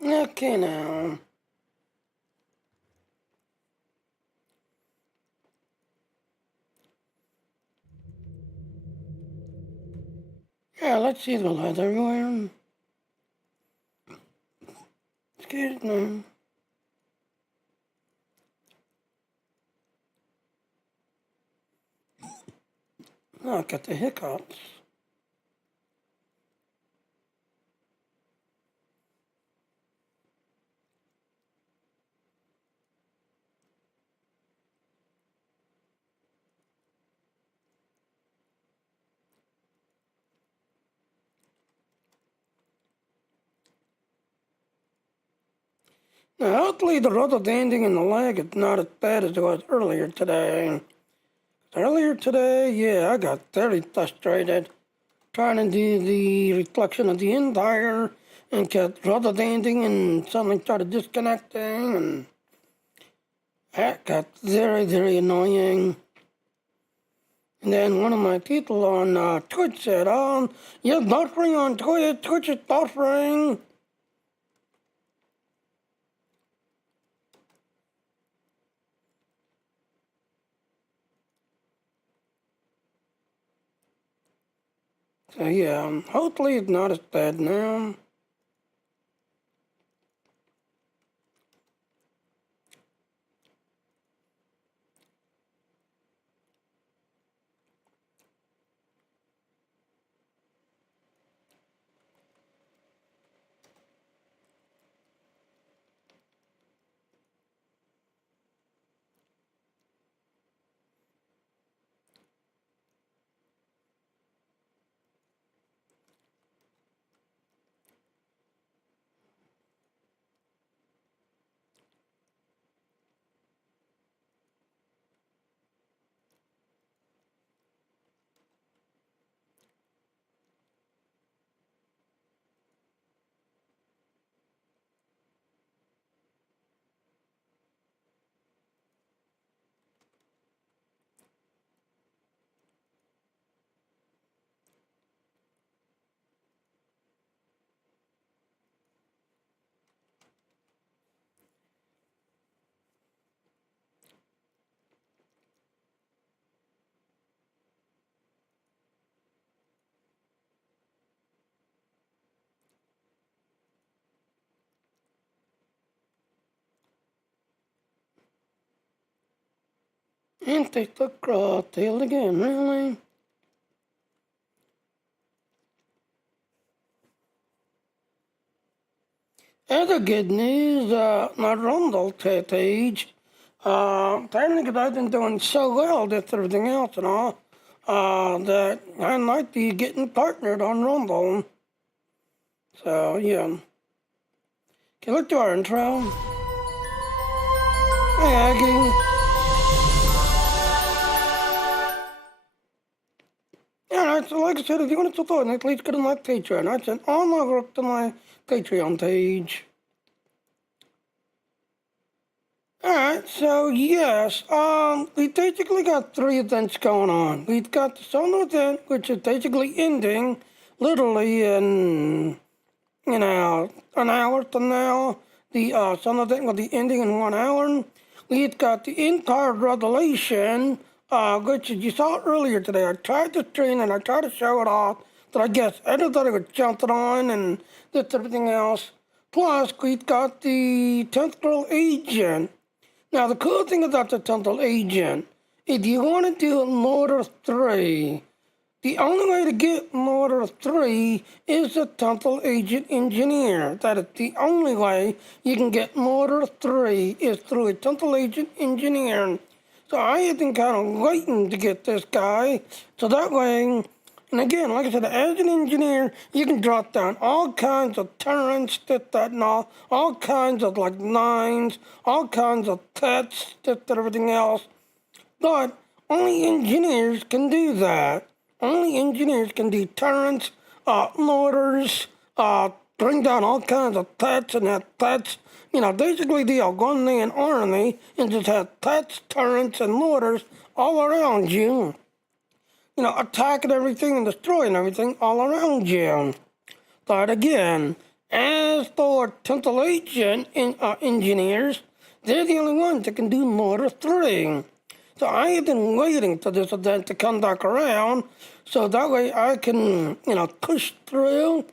Okay now. Yeah, let's see the leather everywhere. Excuse me. Oh, I got the hiccups. Now, hopefully the rhododendron in the leg is not as bad as it was earlier today. Earlier today, yeah, I got very frustrated trying to do the reflection of the entire and kept rhododendron and suddenly started disconnecting and that got very, very annoying. And then one of my people on Twitch said, you're buffering on Twitch, Twitch is buffering. So yeah, hopefully it's not as bad now. And they took tail again, really? Other good news, my Rundle page, apparently because I've been doing so well with everything else and all, that I might be getting partnered on Rundle. So, yeah. Okay, let's do our intro. Hey, Aggie. Yeah, so like I said, if you want to support me, please go to my Patreon. I sent all my work to my Patreon page. Alright, so yes, we basically got 3 events going on. We've got the solo event, which is basically ending literally in, an hour from now. The solo event will be ending in 1 hour. We've got the entire revelation, which you saw earlier today. I tried to stream and I tried to show it off, but I guess everybody was jumping on and this everything else. Plus, we've got the Temporal Agent. Now, the cool thing about the Temporal Agent, if you want to do Mortar 3, the only way to get Mortar 3 is the Temporal Agent Engineer. That is the only way you can get Mortar 3 is through a Temporal Agent Engineer. So I have been kind of waiting to get this guy, so that way, and again, like I said, as an engineer, you can drop down all kinds of turrets, that, and all kinds of like nines, all kinds of pets, that, everything else. But only engineers can do that. Only engineers can do turrets, mortars, bring down all kinds of pets and have pets. Basically they are one man army and just have pets, turrets, and mortars all around you. Attacking everything and destroying everything all around you. But again, As for Temporal Agent engineers, they're the only ones that can do more than 3. So I have been waiting for this event to come back around so that way I can, push through.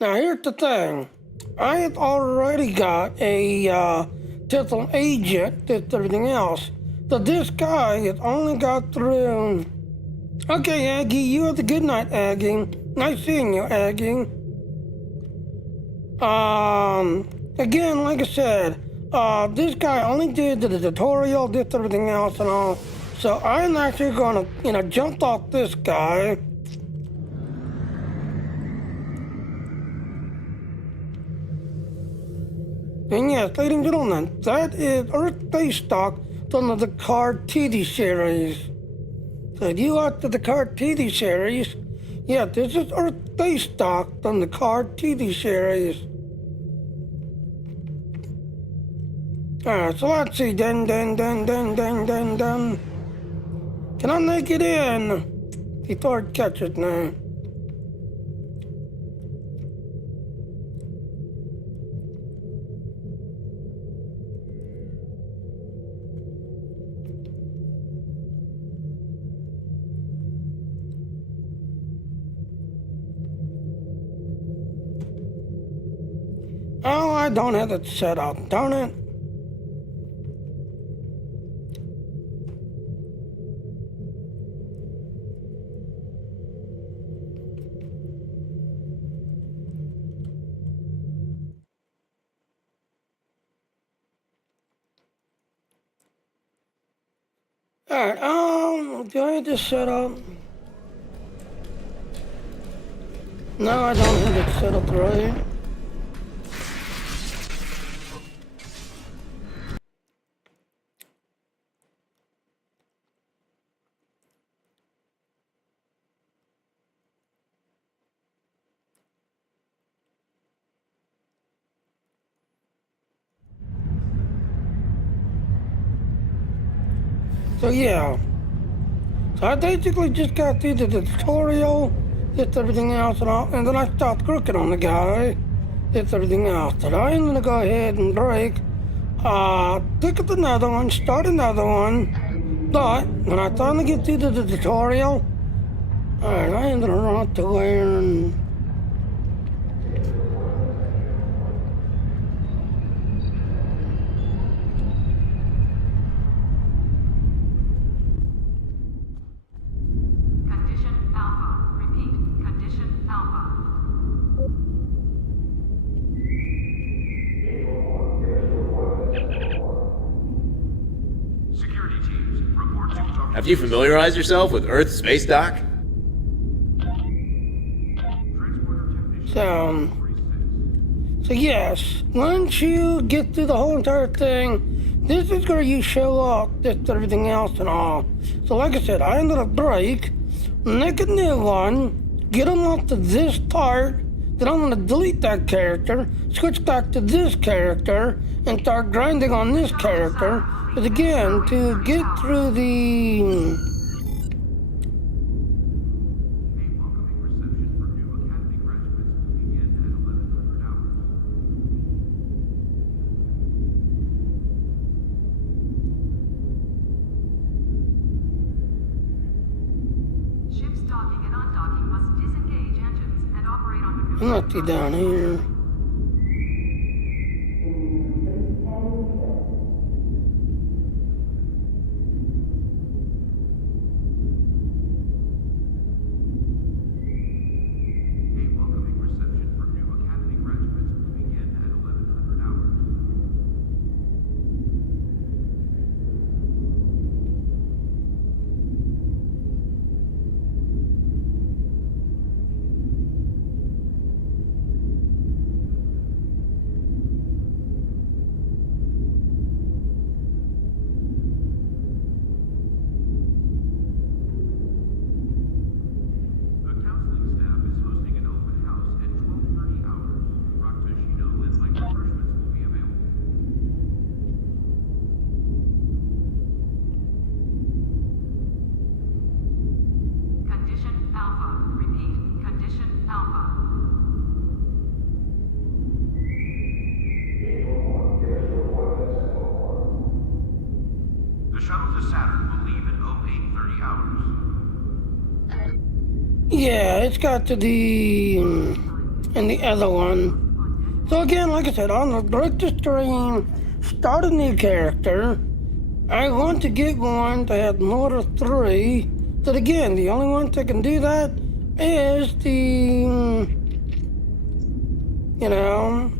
Now here's the thing. I have already got a Temporal Agent that's everything else. So this guy has only got through. Okay, Aggie, you have a good night, Aggie. Nice seeing you, Aggie. Again, like I said, this guy only did the tutorial, did everything else and all. So I'm actually gonna, jump off this guy. And yes, ladies and gentlemen, that is Earth Day Stock from the Card TV series. So if you watch the Card TV series, yeah, this is Earth Day Stock from the Card TV series. Alright, so let's see. Dun. Can I make it in? Before it catches now. Oh, I don't have it set up, don't it? Alright, do I have this set up? No, I don't have it set up right. So yeah. So I basically just got through the tutorial, did everything else and all, and then I stopped crooked on the guy, did everything else. So I'm gonna go ahead and break, pick up another one, start another one, but when I finally get through the tutorial, alright, I ended up running to where and Have you familiarized yourself with Earth's space dock? So yes, once you get through the whole entire thing, this is where you show up, just everything else and all. So like I said, I ended up break, make a new one, get them off to this part, then I'm gonna delete that character, switch back to this character, and start grinding on this character. But again, to get through the Let's see down here. Yeah, it's got to the and the other one. So again, like I said, on the break the stream, start a new character. I want to get one to have more than 3. But again, the only one that can do that is the, you know.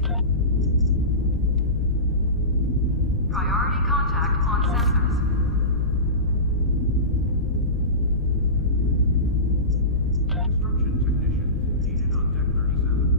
Priority contact on sensors. Construction technicians needed on deck 37.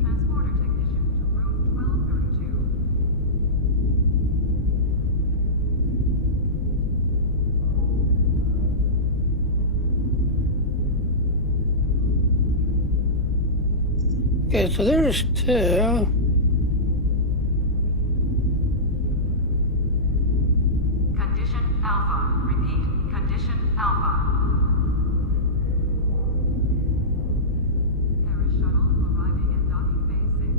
Transporter technician to room 1232. Okay, so there's 2. Condition Alpha. Repeat. Condition Alpha. Paris shuttle arriving at docking bay 6.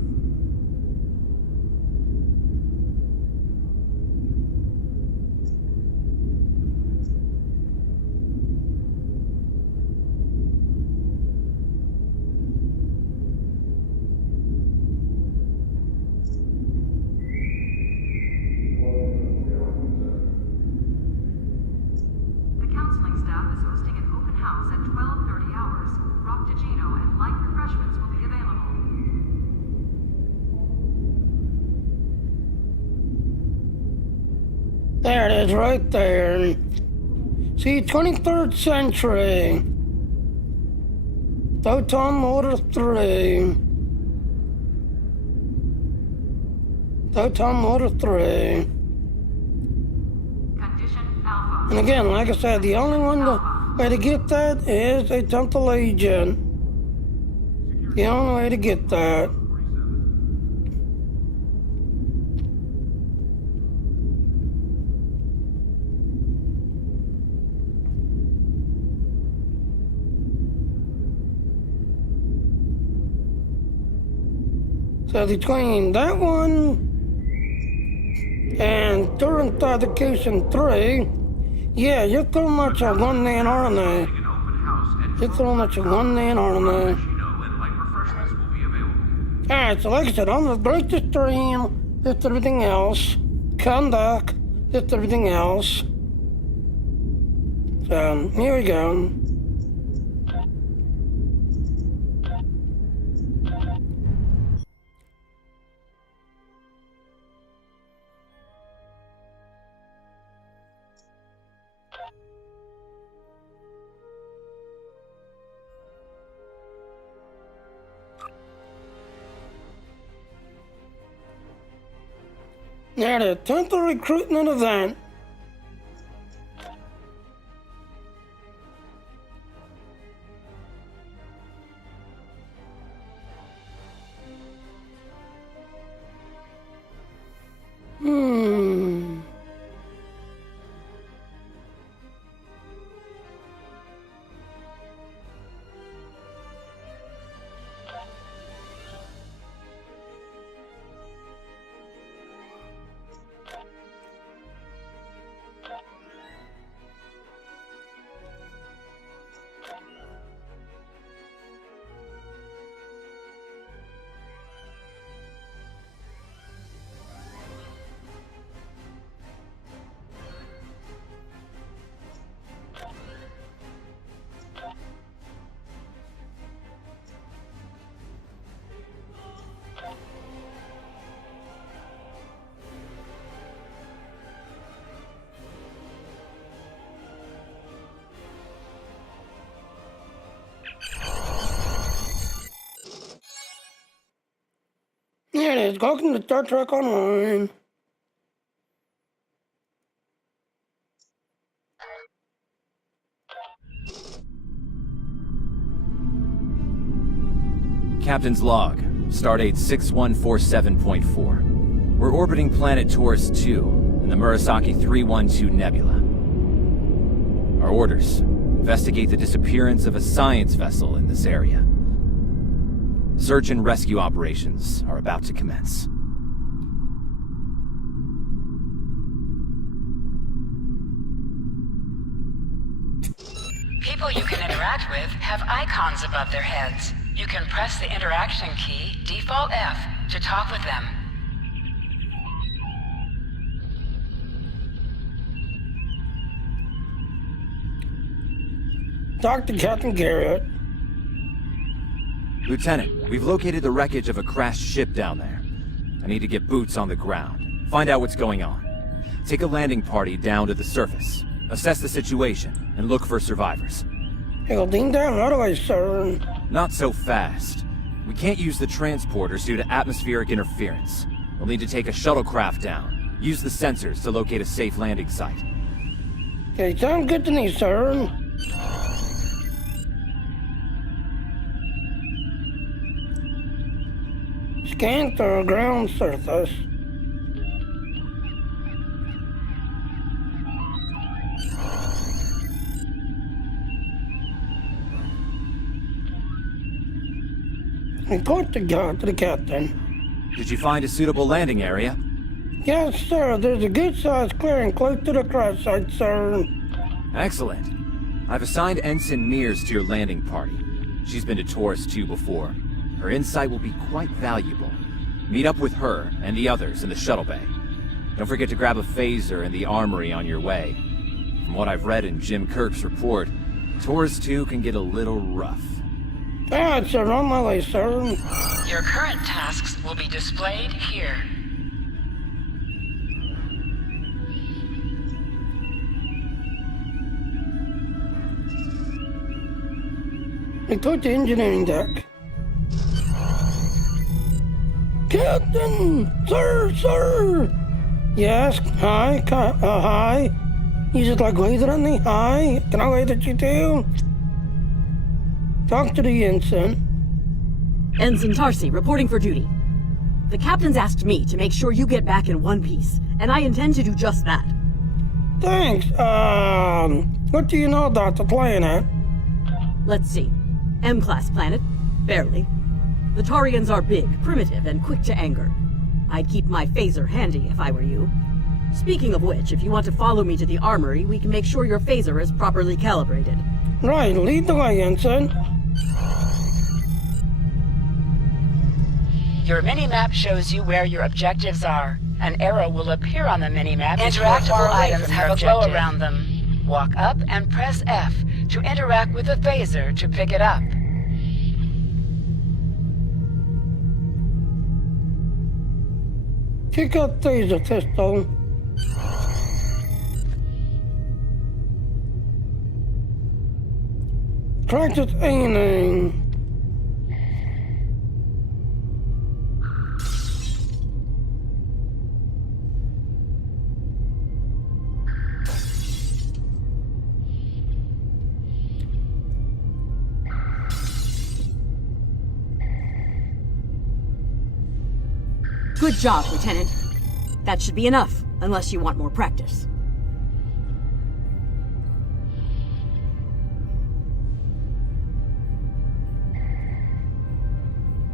The counseling staff is hosting an open house at 12:30 hours. Roctigino and light refreshments will be available. There it is, right there. See, 23rd century. Photon motor 3. Photon motor 3. Condition Alpha. And again, like I said, the only way to get that is a temporal agent. The only way to get that. 47. So between that one and Turing Authentication 3, yeah, you're throwing much a 1-man RNA. An open house at You're throwing much a 1-man RNA. Roctigino and light refreshments will be available. Alright, so like I said, I'm gonna break the stream, just everything else. Come back, just everything else. So, here we go. Now the Temporal Recruitment event. There it is. Welcome to Star Trek Online. Captain's log, stardate 6147.4. We're orbiting planet Taurus 2 in the Murasaki 312 Nebula. Our orders: investigate the disappearance of a science vessel in this area. Search and rescue operations are about to commence. People you can interact with have icons above their heads. You can press the interaction key, default F, to talk with them. Talk to Captain Garrett. Lieutenant, we've located the wreckage of a crashed ship down there. I need to get boots on the ground, find out what's going on. Take a landing party down to the surface, assess the situation, and look for survivors. He'll ding down right away, sir. Not so fast. We can't use the transporters due to atmospheric interference. We'll need to take a shuttlecraft down. Use the sensors to locate a safe landing site. Okay, sounds good to me, sir. Scan the ground surface. Report to the captain. Did you find a suitable landing area? Yes, sir. There's a good-sized clearing close to the crash site, sir. Excellent. I've assigned Ensign Mears to your landing party. She's been to Taurus 2 before. Her insight will be quite valuable. Meet up with her and the others in the shuttle bay. Don't forget to grab a phaser in the armory on your way. From what I've read in Jim Kirk's report, Taurus 2 can get a little rough. All right, sir. On my way, sir. Your current tasks will be displayed here. Report to engineering deck. Captain! Sir! Yes, hi, hi. You just like waving at me? Hi, can I wave at you too? Talk to the ensign. Ensign Tarsi, reporting for duty. The captain's asked me to make sure you get back in one piece, and I intend to do just that. Thanks. What do you know about the planet? Let's see. M-class planet? Barely. The Tarians are big, primitive, and quick to anger. I'd keep my phaser handy if I were you. Speaking of which, if you want to follow me to the armory, we can make sure your phaser is properly calibrated. Right, lead the way, ensign. Your mini-map shows you where your objectives are. An arrow will appear on the mini-map. Interactable items have a glow around them. Walk up and press F to interact with the phaser to pick it up. Kick out phaser pistol. Practice aiming. Good job, Lieutenant. That should be enough, unless you want more practice.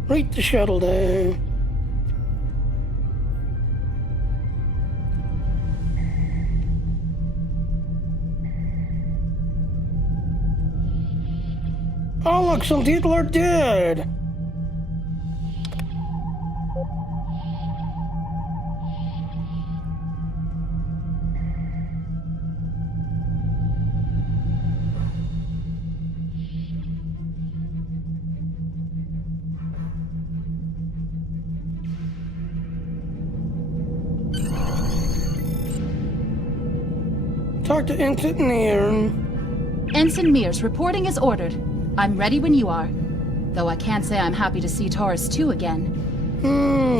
Rate the shuttle down. Oh, look, some people are dead. Talk to Ensign Mears. Ensign Mears, reporting as ordered. I'm ready when you are. Though I can't say I'm happy to see Taurus 2 again.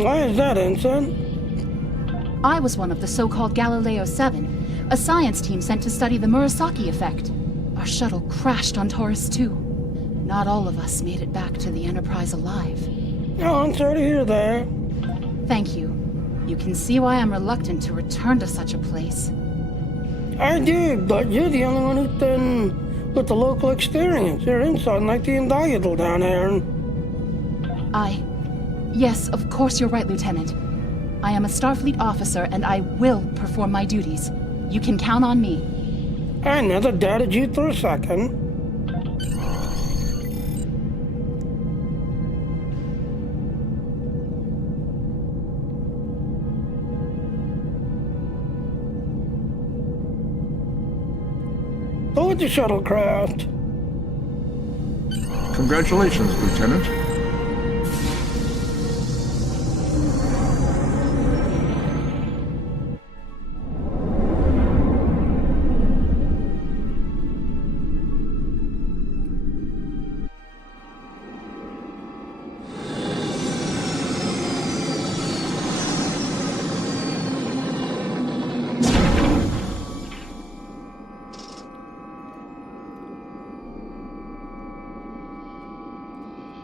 Why is that, Ensign? I was one of the so-called Galileo 7, a science team sent to study the Murasaki effect. Our shuttle crashed on Taurus 2. Not all of us made it back to the Enterprise alive. Oh, I'm sorry to hear that. Thank you. You can see why I'm reluctant to return to such a place. I did, but you're the only one who's been with the local experience. You're inside like the invaluable down there. Yes, of course you're right, Lieutenant. I am a Starfleet officer, and I will perform my duties. You can count on me. I never doubted you for a second. Board the shuttlecraft. Congratulations, Lieutenant.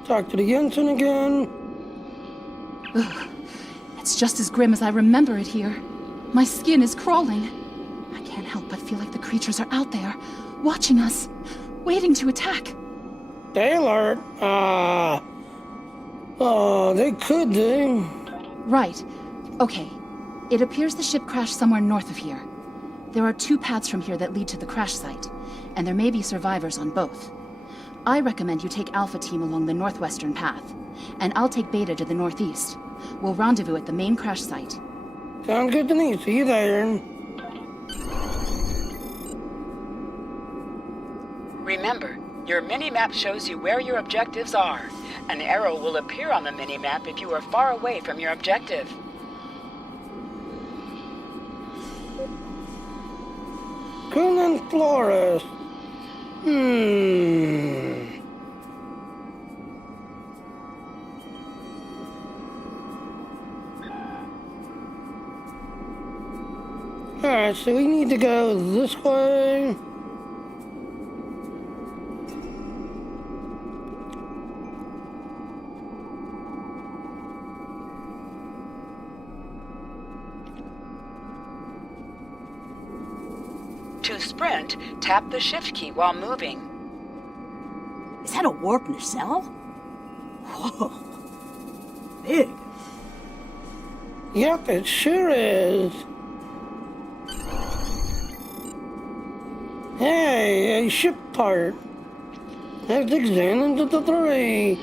Talk to the ensign again. It's just as grim as I remember it here. My skin is crawling. I can't help but feel like the creatures are out there, watching us, waiting to attack. They alert. They could do. Right. Okay. It appears the ship crashed somewhere north of here. There are 2 paths from here that lead to the crash site, and there may be survivors on both. I recommend you take Alpha Team along the northwestern path, and I'll take Beta to the northeast. We'll rendezvous at the main crash site. Sounds good to me. See you there. Remember, your mini-map shows you where your objectives are. An arrow will appear on the mini-map if you are far away from your objective. Quinlan Flores. Alright, so we need to go this way. To sprint, tap the shift key while moving. Is that a warp nacelle? Whoa. Big. Yep, it sure is. Hey, a ship part. Let's examine into the 3.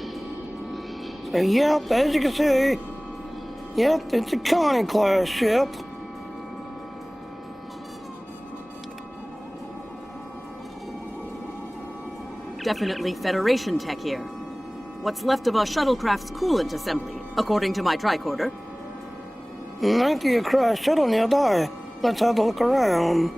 So, yep, as you can see, yep, it's a Connie class ship. Definitely Federation tech here. What's left of a shuttlecraft's coolant assembly, according to my tricorder. Might be a crashed shuttle nearby. Let's have a look around.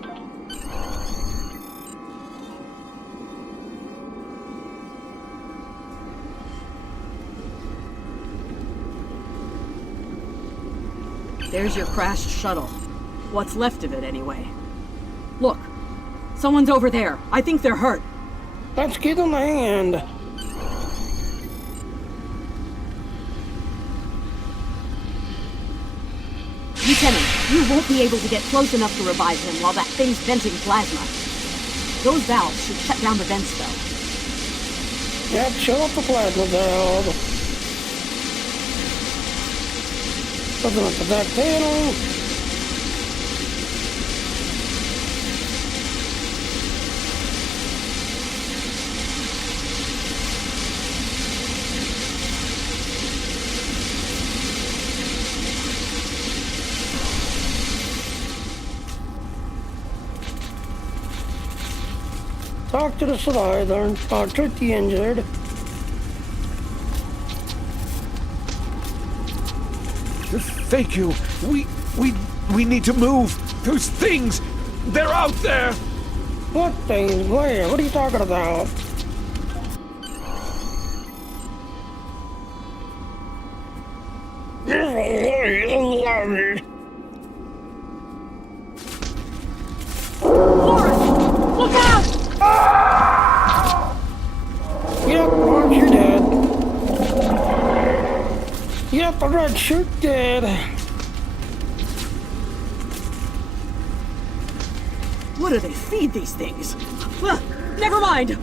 There's your crashed shuttle. What's left of it, anyway. Look, someone's over there. I think they're hurt. Let's give them a hand. Lieutenant, you won't be able to get close enough to revive him while that thing's venting plasma. Those valves should shut down the vents, though. Yep, shut up the plasma valve. Open up the back panel. Talk to the survivor, or treat the injured. Thank you. We need to move. Those things, they're out there. What things? Where? What are you talking about? Look out! Yep, Yep, the red shirt did. What do they feed these things? Never mind!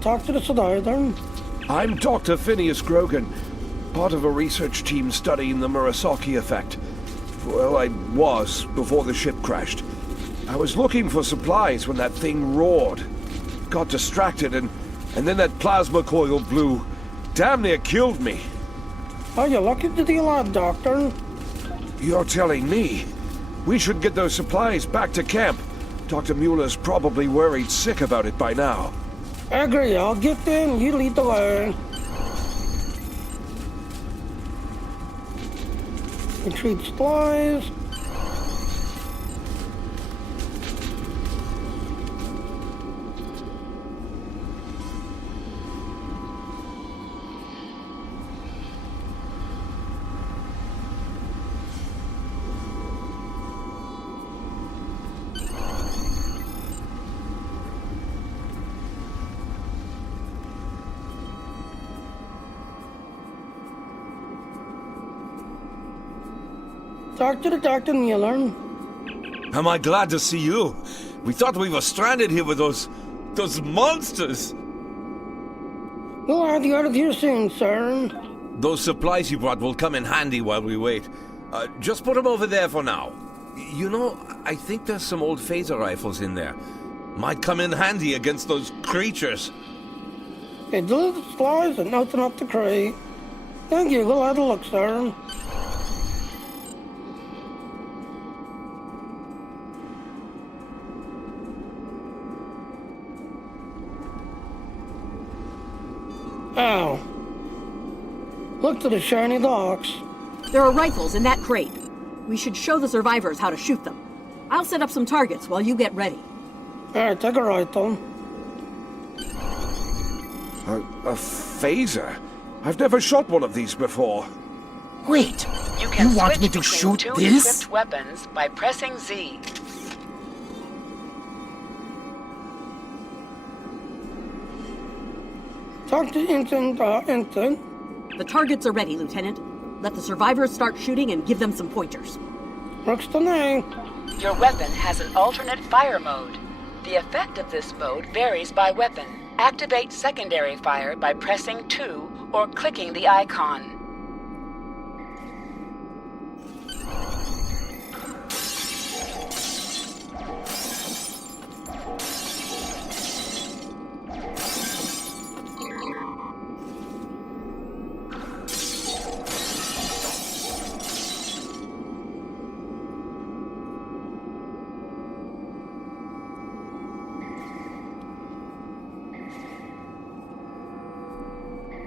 Talk to the survivor. I'm Dr. Phineas Grogan, part of a research team studying the Murasaki effect. Well, I was before the ship crashed. I was looking for supplies when that thing roared. Got distracted and then that plasma coil blew. Damn near killed me. Oh, you're lucky to be alive, Doctor. You're telling me? We should get those supplies back to camp. Dr. Mueller's probably worried sick about it by now. I agree. I'll get them. You lead the way. Retrieve supplies. Talk to the Dr. Mueller. Am I glad to see you? We thought we were stranded here with those monsters. We'll have you out of here soon, sir. Those supplies you brought will come in handy while we wait. Just put them over there for now. You know, I think there's some old phaser rifles in there. Might come in handy against those creatures. Okay, deliver the supplies and open up the crate. Thank you. We'll have a look, sir. Ow. Look to the shiny locks. There are rifles in that crate. We should show the survivors how to shoot them. I'll set up some targets while you get ready. Alright, take a rifle. A phaser? I've never shot one of these before. Wait, you want me to shoot two this? equipped weapons by pressing Z. Talk to Ensign. The targets are ready, Lieutenant. Let the survivors start shooting and give them some pointers. Works to me. Your weapon has an alternate fire mode. The effect of this mode varies by weapon. Activate secondary fire by pressing 2 or clicking the icon.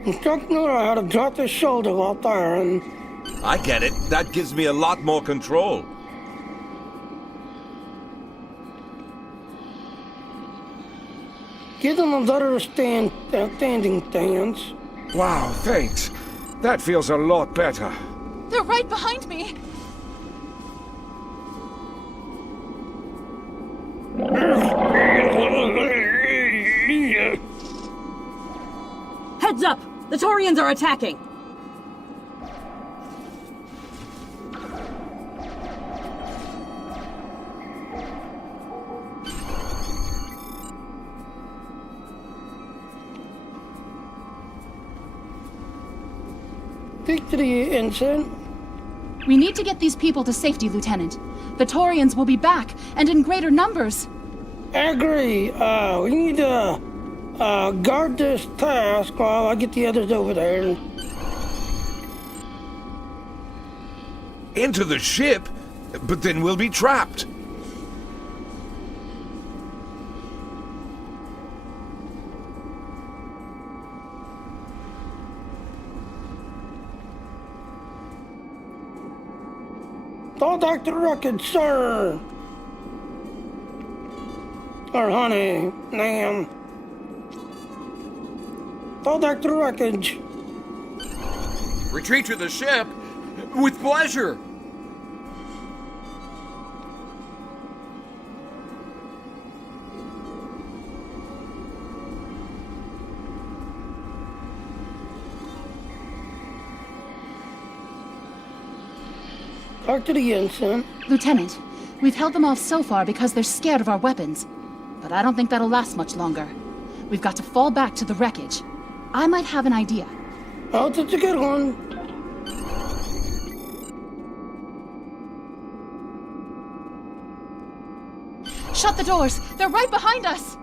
Instruct Nora how to drop his shoulder while firing. I get it. That gives me a lot more control. Give them a better standing stance. Wow, thanks. That feels a lot better. They're right behind me. Heads up! The Taurians are attacking! Speak to the ensign. We need to get these people to safety, Lieutenant. The Taurians will be back, and in greater numbers. I agree. We need to guard this task while I get the others over there. Into the ship? But then we'll be trapped. All Dr. Record, sir. Or honey, ma'am. Fall back to the wreckage. Retreat to the ship? With pleasure! Talk to the ensign. Lieutenant, we've held them off so far because they're scared of our weapons. But I don't think that'll last much longer. We've got to fall back to the wreckage. I might have an idea. Oh, that's a good one. Shut the doors! They're right behind us!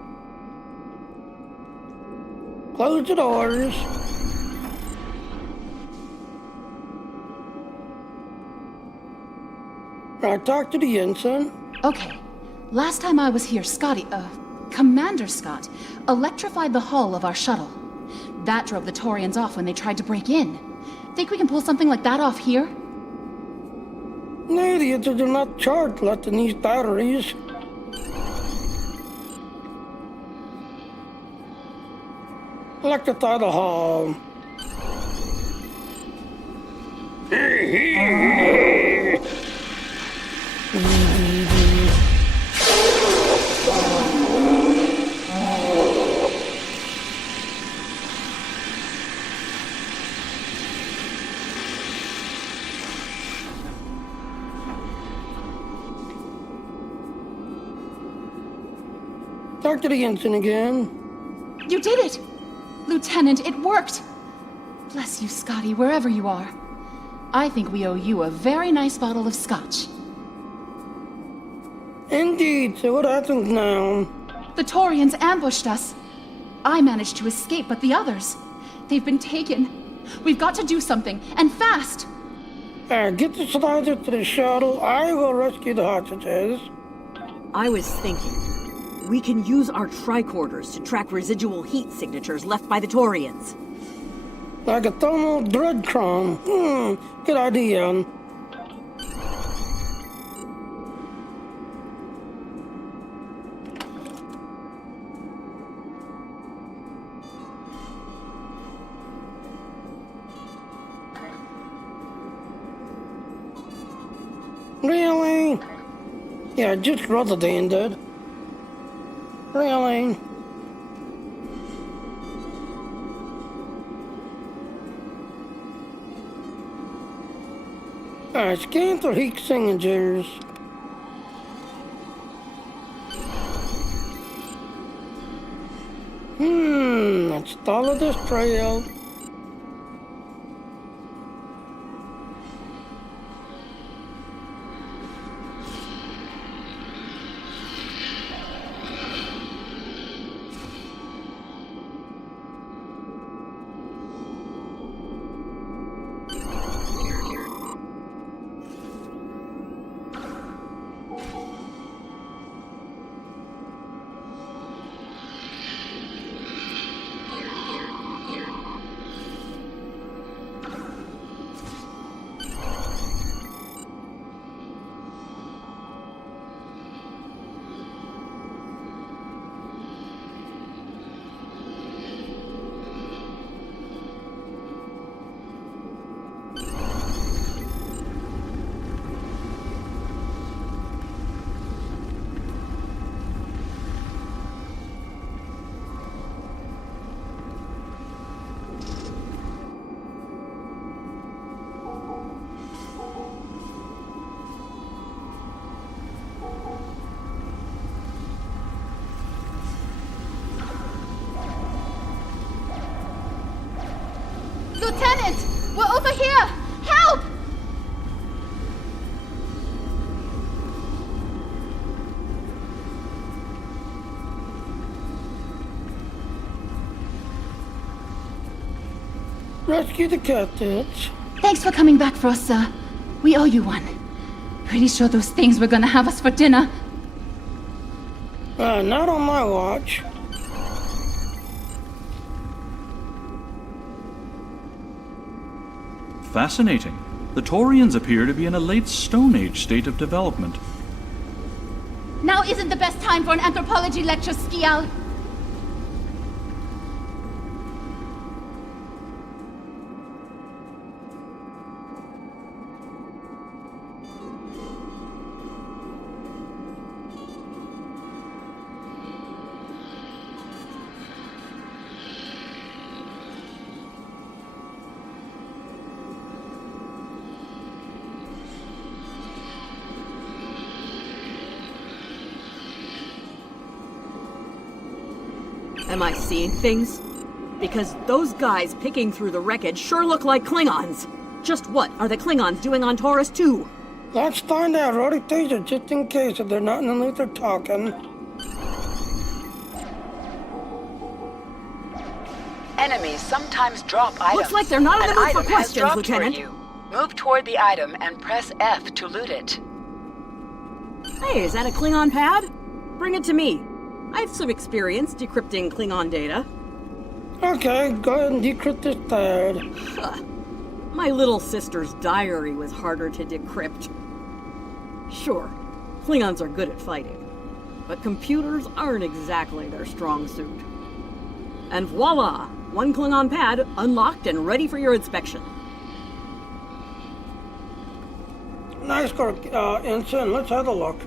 Close the doors. Right, talk to the ensign. Okay. Last time I was here, Commander Scott, electrified the hull of our shuttle. That drove the Taurians off when they tried to break in. Think we can pull something like that off here? The idiots are not charged left in these batteries. Electrify the hull. Talk to the ensign again. You did it! Lieutenant, it worked! Bless you, Scotty, wherever you are. I think we owe you a very nice bottle of scotch. Indeed, so what happens now? The Taurians ambushed us. I managed to escape, but the others, they've been taken. We've got to do something, and fast! Get the slider to the shuttle. I will rescue the hostages. I was thinking, we can use our tricorders to track residual heat signatures left by the Taurians. Like a thermal breadcrumb. Good idea. Really? Yeah, just rather than did. Really? Alright, scan for heat signatures. Let's follow this trail. Lieutenant! We're over here! Help! Rescue the captives. Thanks for coming back for us, sir. We owe you one. Pretty sure those things were gonna have us for dinner. Not on my watch. Fascinating. The Taurians appear to be in a late Stone Age state of development. Now isn't the best time for an anthropology lecture, Skial. Am I seeing things? Because those guys picking through the wreckage sure look like Klingons. Just what are the Klingons doing on Taurus 2? Let's find out. Roddy taser just in case if they're not in the loop they're talking. Enemies sometimes drop items. Looks like they're not in the An mood for item has questions, dropped Lieutenant. for you. Move toward the item and press F to loot it. Hey, is that a Klingon pad? Bring it to me. I have some experience decrypting Klingon data. Okay, go ahead and decrypt this pad. My little sister's diary was harder to decrypt. Sure, Klingons are good at fighting, but computers aren't exactly their strong suit. And voila! One Klingon pad unlocked and ready for your inspection. Nice work, Ensign. Let's have a look.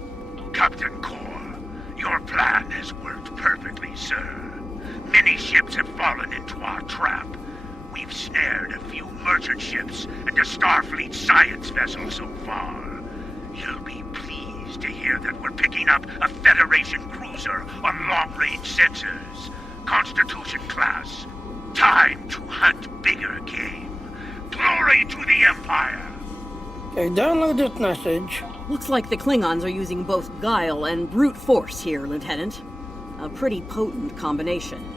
Captain Core, your plan has worked perfectly, sir. Many ships have fallen into our trap. We've snared a few merchant ships and a Starfleet science vessel so far. You'll be pleased to hear that we're picking up a Federation cruiser on long-range sensors. Constitution class. Time to hunt bigger game. Glory to the Empire! Okay, download this message. Looks like the Klingons are using both guile and brute force here, Lieutenant. A pretty potent combination.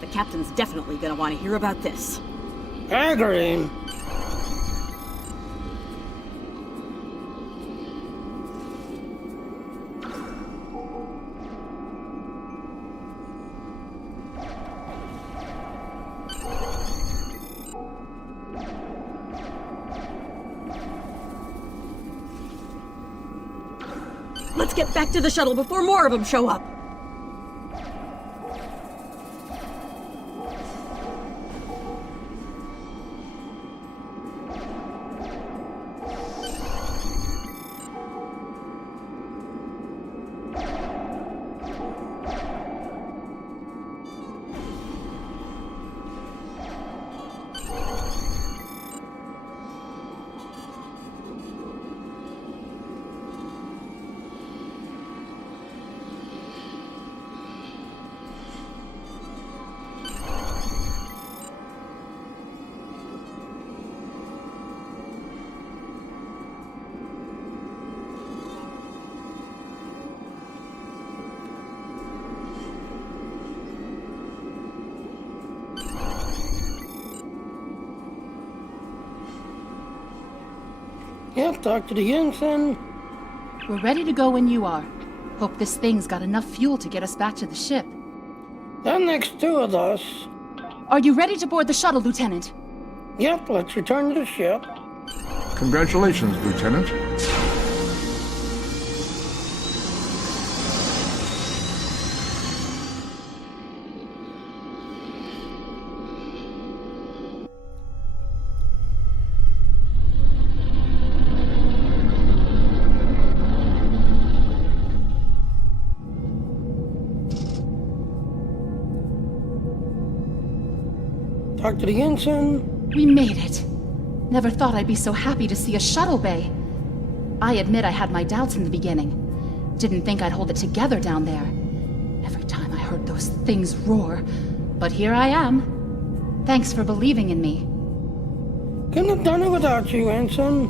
The captain's definitely gonna want to hear about this. Agree. Let's get back to the shuttle before more of them show up. Yep, talk to the ensign. We're ready to go when you are. Hope this thing's got enough fuel to get us back to the ship. That next two of us. Are you ready to board the shuttle, Lieutenant? Yep, let's return to the ship. Congratulations, Lieutenant. Talk to the ensign. We made it. Never thought I'd be so happy to see a shuttle bay. I admit I had my doubts in the beginning. Didn't think I'd hold it together down there. Every time I heard those things roar. But here I am. Thanks for believing in me. Couldn't have done it without you, ensign.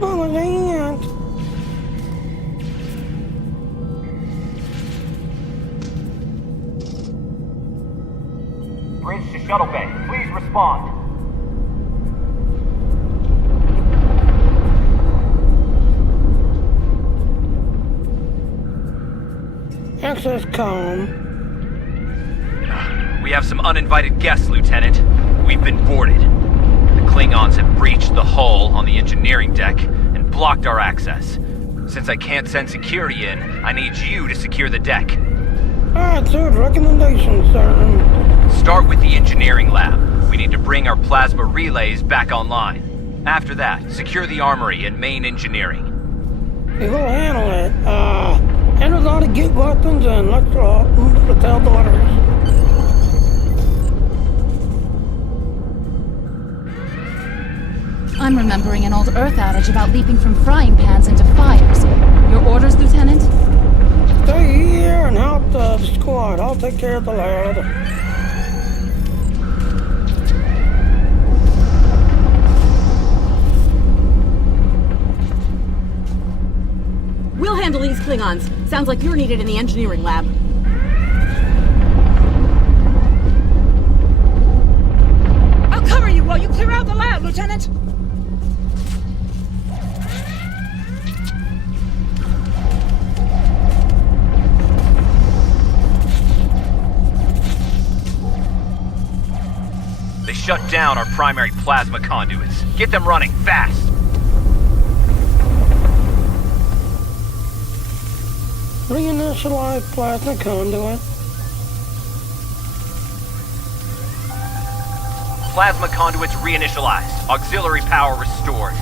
Oh, my aunt. Bridge to shuttle bay. Please respond. Access column. We have some uninvited guests, Lieutenant. We've been boarded. The Klingons have breached the hull on the engineering deck and blocked our access. Since I can't send security in, I need you to secure the deck. Alright, sir. Recommendations, sir. Start with the engineering lab. We need to bring our plasma relays back online. After that, secure the armory and main engineering. You go handle it. Enter how to get weapons and let's tell daughters. I'm remembering an old Earth outage about leaping from frying pans into fires. Your orders, Lieutenant? Stay here and help the squad. I'll take care of the lad. We'll handle these Klingons. Sounds like you're needed in the engineering lab. I'll cover you while you clear out the lab, Lieutenant! They shut down our primary plasma conduits. Get them running, fast! Reinitialize plasma conduit. Plasma conduits reinitialized. Auxiliary power restored.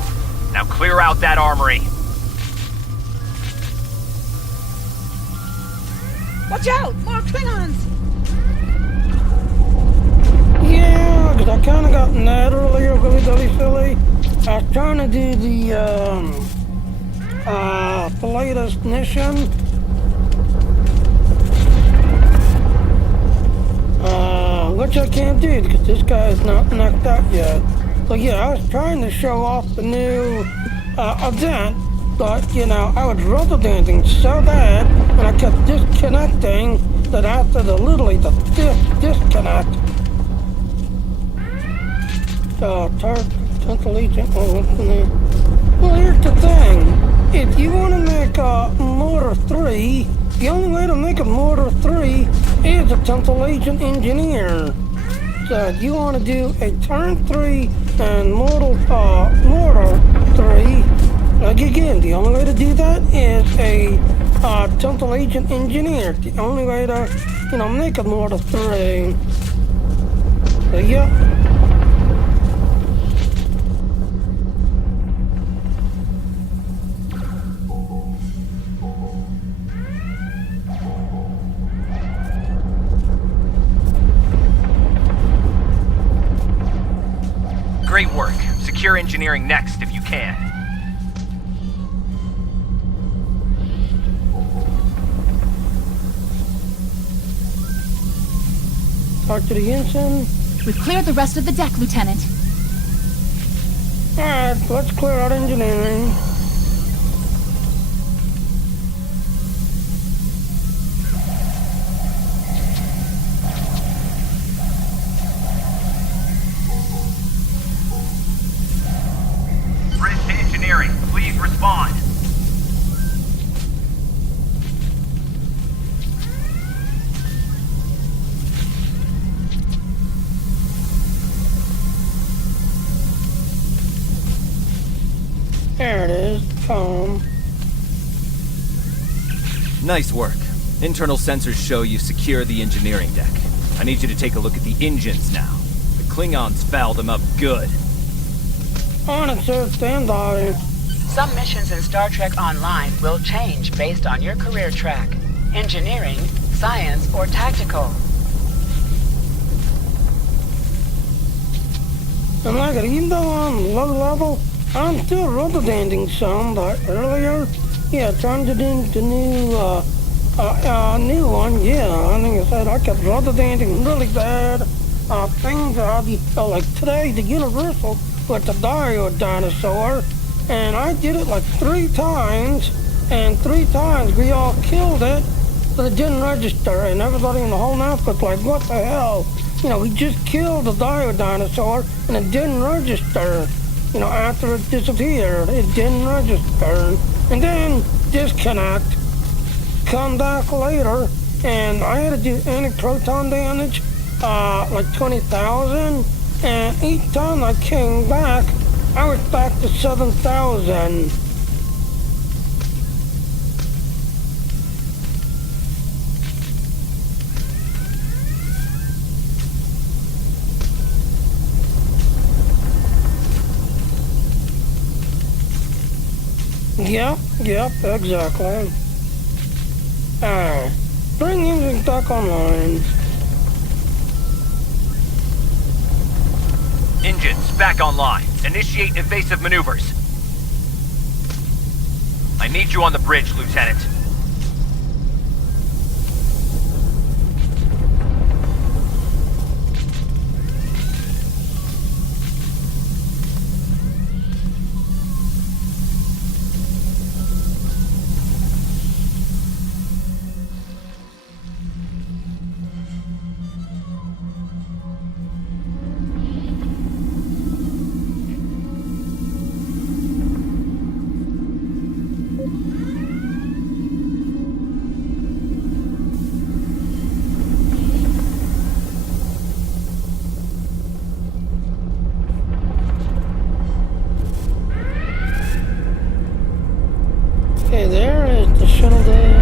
Now clear out that armory. Watch out! More Klingons! Yeah, because I kind of got mad earlier, really silly. I was trying to do the latest mission. Which I can't do because this guy is not knocked out yet. So yeah, I was trying to show off the new event, but you know, I was rubber dancing so bad and I kept disconnecting that after literally the disconnect. So, Temporal Agent, what's in there? Well, here's the thing. If you want to make a Mortar 3, the only way to make a Mortar 3 is a Temporal Agent Engineer. So if you want to do a Turn 3 and Mortar 3, like again, the only way to do that is a Temporal Agent Engineer. The only way to, you know, make a Mortar 3. So yeah. Great work. Secure engineering next if you can. Talk to the ensign. We've cleared the rest of the deck, Lieutenant. Alright, let's clear out engineering. Bridge to engineering. Please respond. There it is. Calm. Nice work. Internal sensors show you secure the engineering deck. I need you to take a look at the engines now. The Klingons fouled them up good. On it, sir. Stand by. Some missions in Star Trek Online will change based on your career track. Engineering, science, or tactical. And like it, even though I'm low level, I'm still rubber banding some, but earlier, yeah, trying to do the new one, yeah, I think I said I kept rubber banding really bad. Things like today, the Universal with the diode dinosaur, and I did it like 3 times, and 3 times we all killed it, but it didn't register, and everybody in the whole map was like, what the hell? You know, we just killed the diode dinosaur, and it didn't register. You know, after it disappeared, it didn't register. And then disconnect, come back later, and I had to do anti-proton damage, like 20,000. And each time I came back, I was back to 7,000. Yep, exactly. Bring engine back online. Engines back online. Initiate evasive maneuvers. I need you on the bridge, Lieutenant. Okay, there is the shuttle day.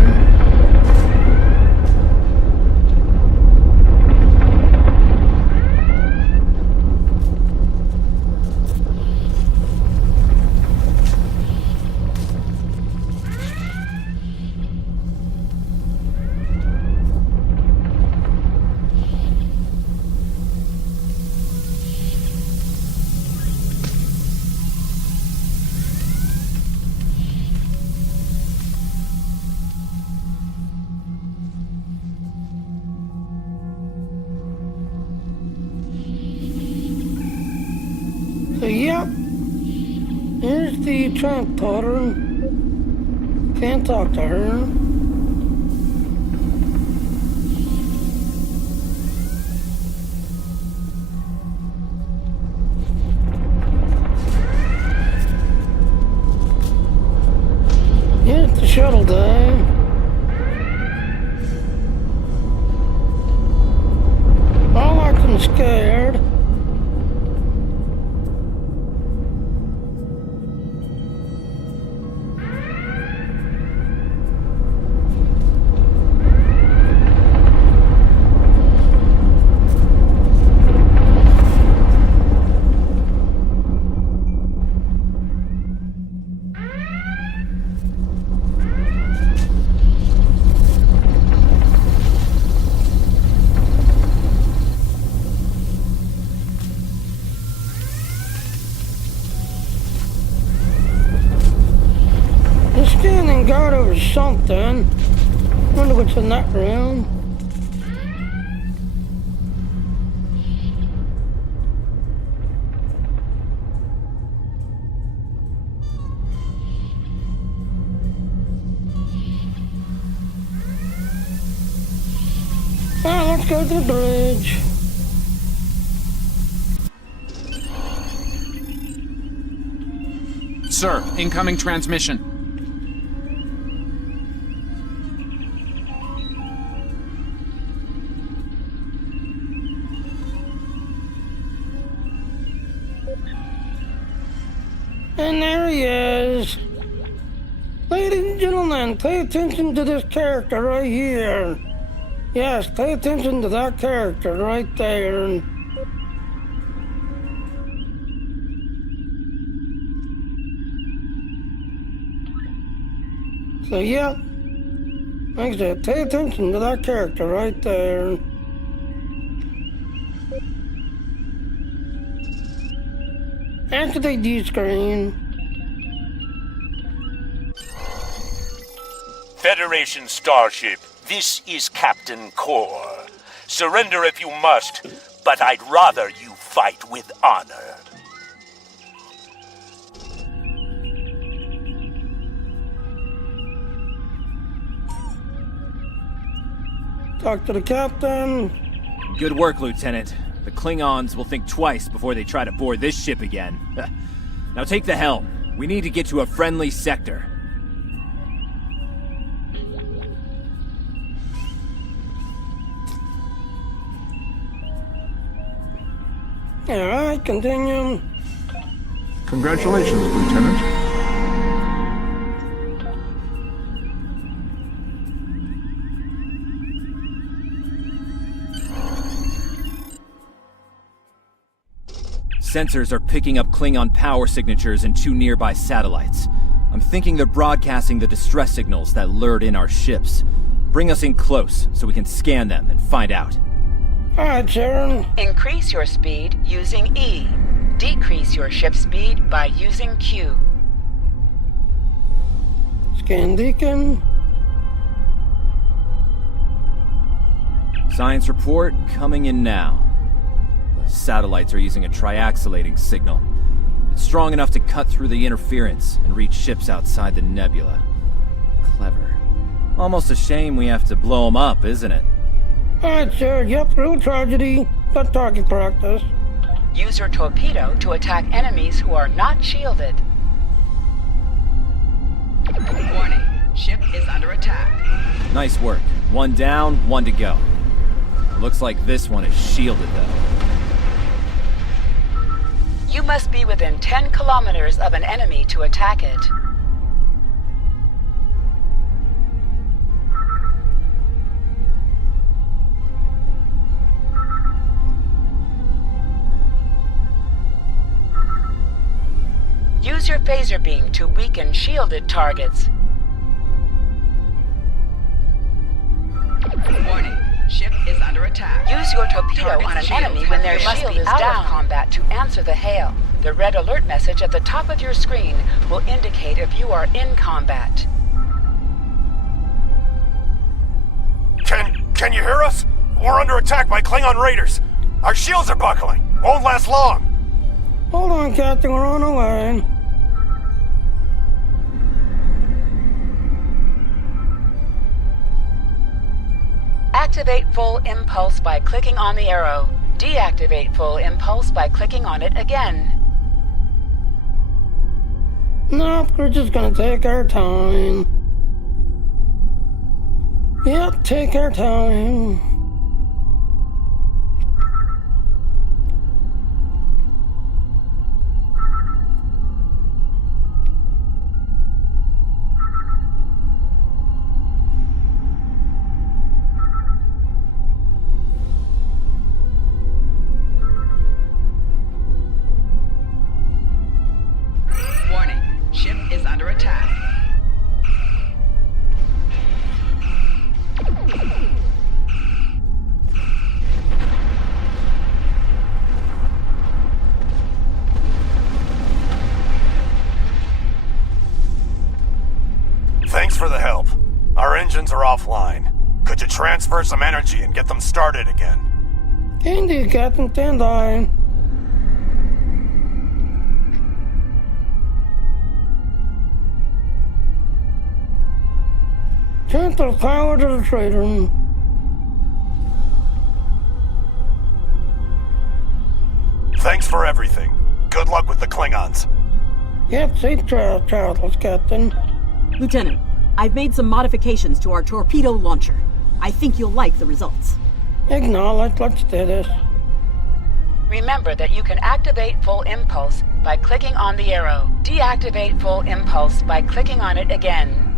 So, yep. Here's the transporter. Can't talk to her. Here's the shuttle day. All acting scared. Standing guard over something. Wonder what's in that room. Let's go to the bridge. Sir, incoming transmission. And there he is. Ladies and gentlemen, pay attention to this character right here. Yes, pay attention to that character right there. So, yeah. Like I said, pay attention to that character right there. Activate the screen. Federation Starship, this is Captain Core. Surrender if you must, but I'd rather you fight with honor. Talk to the captain. Good work, Lieutenant. The Klingons will think twice before they try to board this ship again. Now take the helm. We need to get to a friendly sector. Alright, continue. Congratulations, Lieutenant. Sensors are picking up Klingon power signatures in 2 nearby satellites. I'm thinking they're broadcasting the distress signals that lured in our ships. Bring us in close so we can scan them and find out. Alright, Sharon. Increase your speed using E. Decrease your ship speed by using Q. Scan Deacon. Science report coming in now. The satellites are using a triaxulating signal. It's strong enough to cut through the interference and reach ships outside the nebula. Clever. Almost a shame we have to blow them up, isn't it? Alright, sir. Yep, real tragedy. But target practice. Use your torpedo to attack enemies who are not shielded. Warning. Ship is under attack. Nice work. 1 down, 1 to go. Looks like this one is shielded, though. You must be within 10 kilometers of an enemy to attack it. Use your phaser beam to weaken shielded targets. Warning. Ship is under attack. Use your torpedo on an enemy when their shield is down of combat to answer the hail. The red alert message at the top of your screen will indicate if you are in combat. Can you hear us? We're under attack by Klingon raiders. Our shields are buckling. Won't last long. Hold on, Captain. We're on the line. Activate full impulse by clicking on the arrow. Deactivate full impulse by clicking on it again. Nope, we're just gonna take our time. Yep, take our time. Warning. Ship is under attack. Thanks for the help. Our engines are offline. Could you transfer some energy and get them started again? Indeed, Captain. Stand by. Transfer power to the trade room. Thanks for everything. Good luck with the Klingons. Yep, safe travels, Captain. Lieutenant, I've made some modifications to our torpedo launcher. I think you'll like the results. Acknowledge. Let's do this. Remember that you can activate full impulse by clicking on the arrow. Deactivate full impulse by clicking on it again.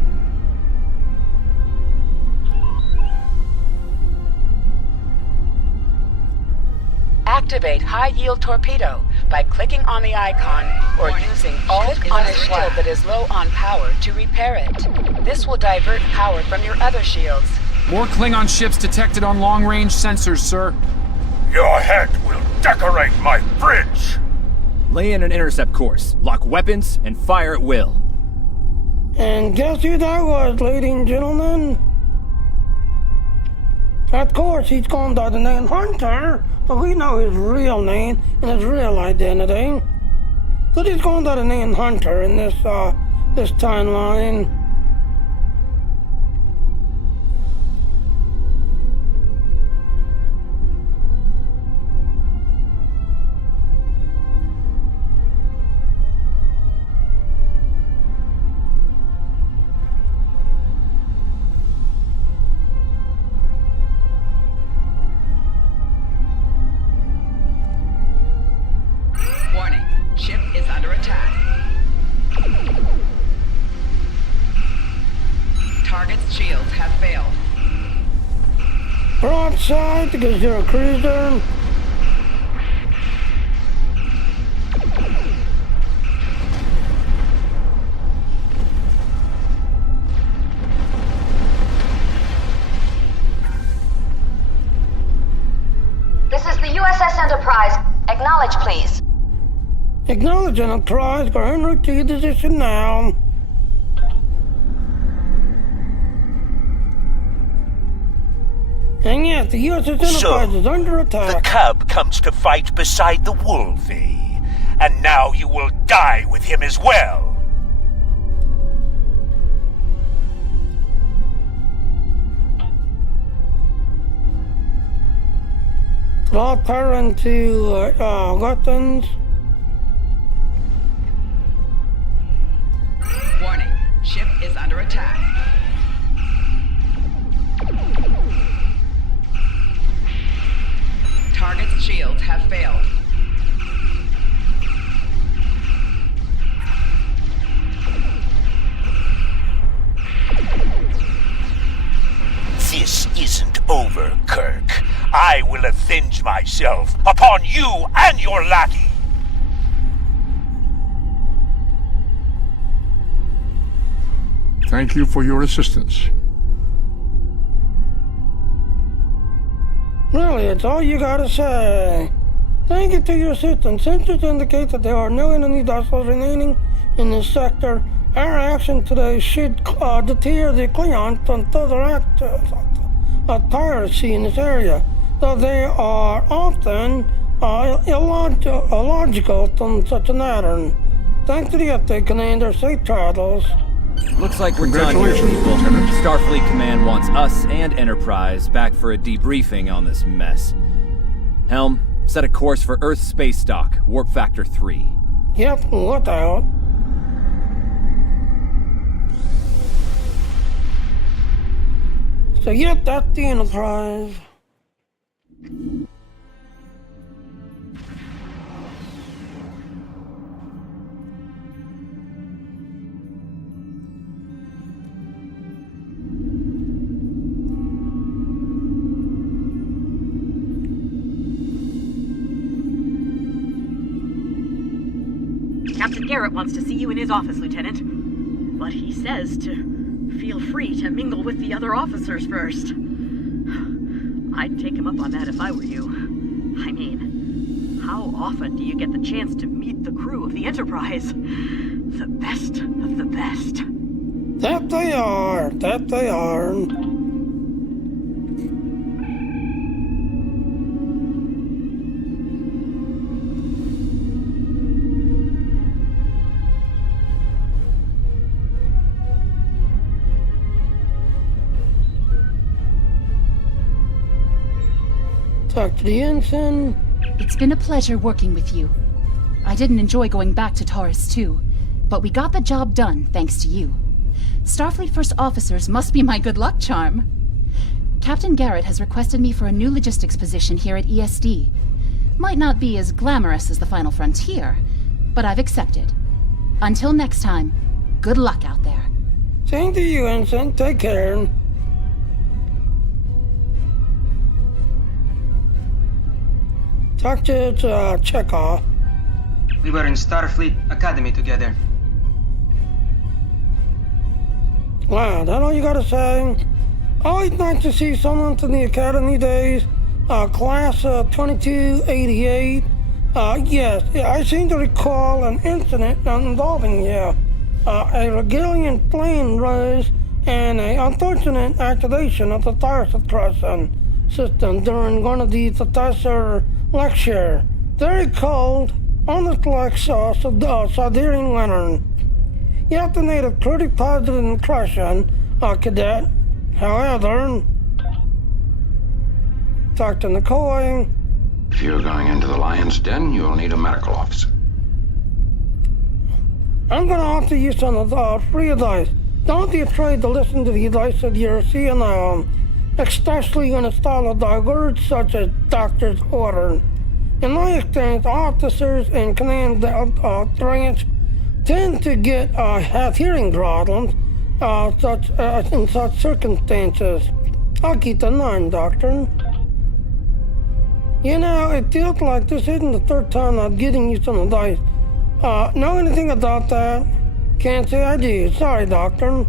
Activate high-yield torpedo by clicking on the icon or using Alt on a shield that is low on power to repair it. This will divert power from your other shields. More Klingon ships detected on long-range sensors, sir. Your head will decorate my bridge! Lay in an intercept course, lock weapons, and fire at will. And guess who that was, ladies and gentlemen? Of course, he's gone by the name Hunter, but we know his real name and his real identity. But he's gone by the name Hunter in this timeline. shields have failed. Broadside because you're a cruiser. This is the USS Enterprise. Acknowledge, please. Acknowledge Enterprise. Go en route to your position now. And yet, the USS Enterprise is under attack. The cub comes to fight beside the wolf, eh? And now you will die with him as well. Drop her into weapons. Warning, ship is under attack. Target's shields have failed. This isn't over, Kirk. I will avenge myself upon you and your lackey. Thank you for your assistance. Really, it's all you gotta say. Thank you to your assistance. Sensors indicate that there are no enemy vessels remaining in this sector. Our action today should deter the Klingons from further piracy in this area, though they are often illogical from such a matter. Thanks to the update, Commander. Safe travels. Looks like we're done here, people. Starfleet Command wants us and Enterprise back for a debriefing on this mess. Helm, set a course for Earth space dock, warp factor 3. Yep, look out. So yep, that's the Enterprise. Captain Garrett wants to see you in his office, Lieutenant. But he says to feel free to mingle with the other officers first. I'd take him up on that if I were you. I mean, how often do you get the chance to meet the crew of the Enterprise? The best of the best. That they are. That they are. Talk to the ensign. It's been a pleasure working with you. I didn't enjoy going back to Taurus 2, but we got the job done thanks to you. Starfleet First Officers must be my good luck charm. Captain Garrett has requested me for a new logistics position here at ESD. Might not be as glamorous as the Final Frontier, but I've accepted. Until next time, good luck out there. Same to you, ensign. Take care. Talk to Chekhov. We were in Starfleet Academy together. Wow, that all you gotta say? Always nice to see someone from the Academy days. Class 2288. Yes, I seem to recall an incident involving you. A Regalian plane rose and an unfortunate activation of the fire suppression system during one of the professor lecture. Very cold, almost like Siberian winter. You have to make a pretty positive impression, Cadet. However, Dr. McCoy. If you're going into the lion's den, you'll need a medical officer. I'm going to offer you some free advice. Don't be afraid to listen to the advice of your CNO, especially when it's followed by words such as doctor's order. In my experience, officers in command branch tend to have hearing problems in such circumstances. I'll keep the 9, Doctor. You know, it feels like this isn't the third time I'm getting you some advice. Know anything about that? Can't say I do. Sorry, Doctor.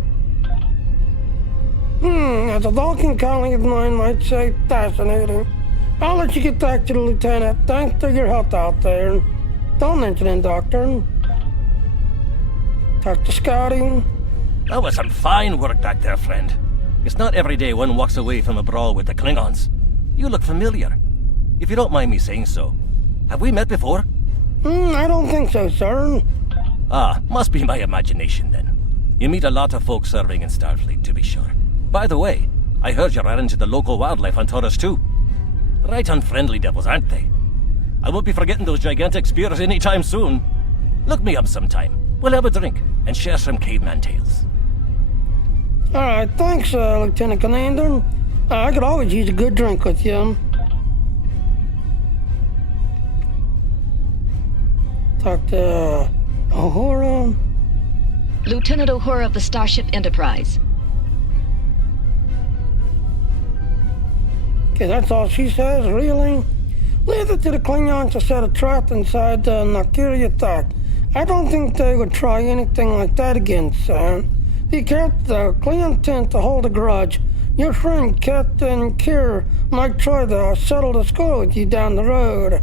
As a walking colleague of mine might say, fascinating. I'll let you get back to the Lieutenant. Thanks for your help out there. Don't mention it, Doctor. Dr. Scotty. That was some fine work back there, friend. It's not every day one walks away from a brawl with the Klingons. You look familiar. If you don't mind me saying so. Have we met before? I don't think so, sir. Ah, must be my imagination then. You meet a lot of folks serving in Starfleet, to be sure. By the way, I heard you ran into the local wildlife on Taurus too. Right unfriendly devils, aren't they? I won't be forgetting those gigantic spears anytime soon. Look me up sometime. We'll have a drink and share some caveman tales. Alright, thanks, Lieutenant Commander. I could always use a good drink with you. Dr. Uhura. Lieutenant Uhura of the Starship Enterprise. Okay, that's all she says, really? Leave it to the Klingons to set a trap inside the Nakiri attack. I don't think they would try anything like that again, son. The Klingons tend to hold a grudge. Your friend Captain Kier might try to settle the score with you down the road.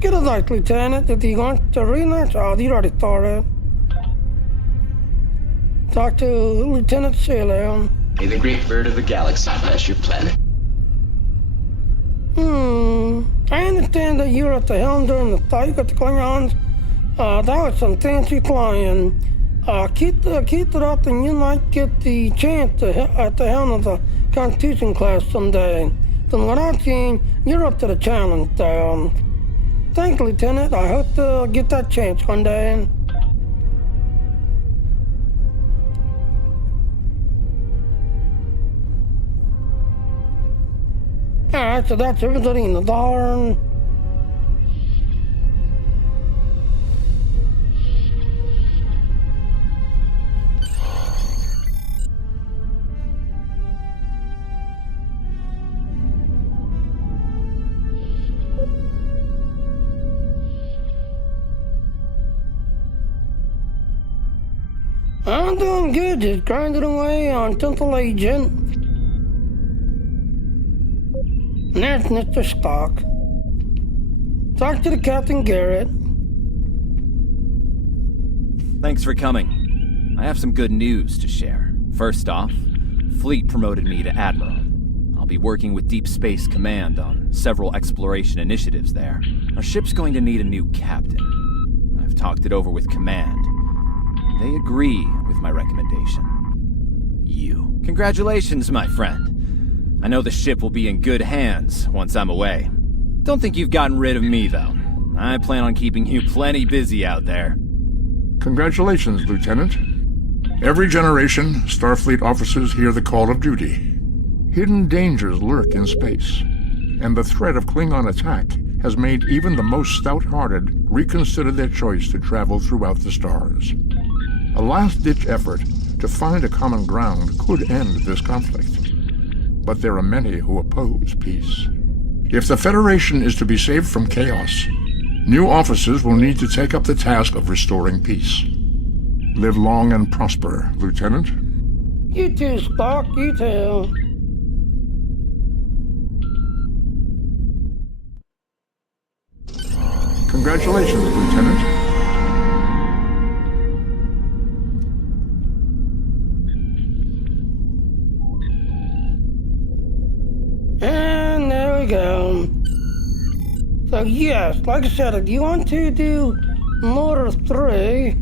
Get a light, Lieutenant, if you want to rematch. Oh, you already thought it. Talk to Lieutenant Sailor. May the great bird of the galaxy bless your planet. I understand that you were at the helm during the fight with the Klingons. That was some fancy flying. Keep it up and you might get the chance at the helm of the Constitution class someday. From what I've seen, you're up to the challenge, though. Thanks, Lieutenant. I hope to get that chance one day. Alright, so that's everybody in the barn. I'm doing good, just grinding away on Temporal Agent. And there's Mr. Spock. Talk to the Captain Garrett. Thanks for coming. I have some good news to share. First off, Fleet promoted me to Admiral. I'll be working with Deep Space Command on several exploration initiatives there. Our ship's going to need a new captain. I've talked it over with Command. They agree with my recommendation. You. Congratulations, my friend. I know the ship will be in good hands once I'm away. Don't think you've gotten rid of me, though. I plan on keeping you plenty busy out there. Congratulations, Lieutenant. Every generation, Starfleet officers hear the call of duty. Hidden dangers lurk in space, and the threat of Klingon attack has made even the most stout-hearted reconsider their choice to travel throughout the stars. A last-ditch effort to find a common ground could end this conflict. But there are many who oppose peace. If the Federation is to be saved from chaos, new officers will need to take up the task of restoring peace. Live long and prosper, Lieutenant. You too, Spock, you too. Congratulations, Lieutenant. And there we go. So yes, like I said, if you want to do Motor 3,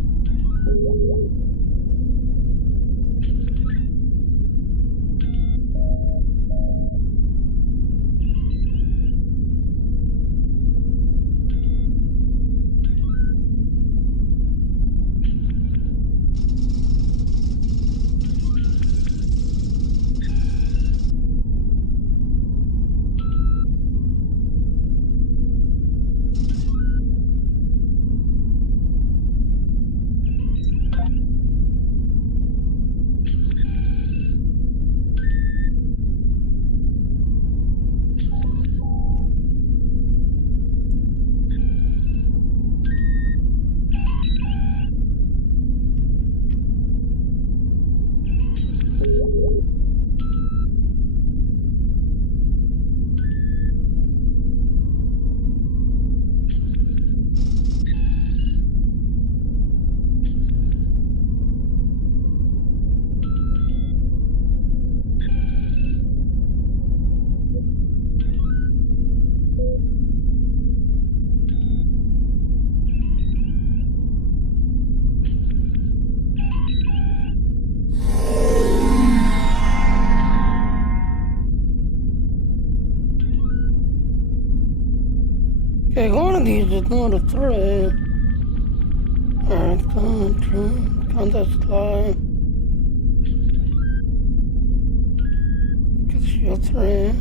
Okay, one of these is not a threat. Alright, contest line. Get shield threat.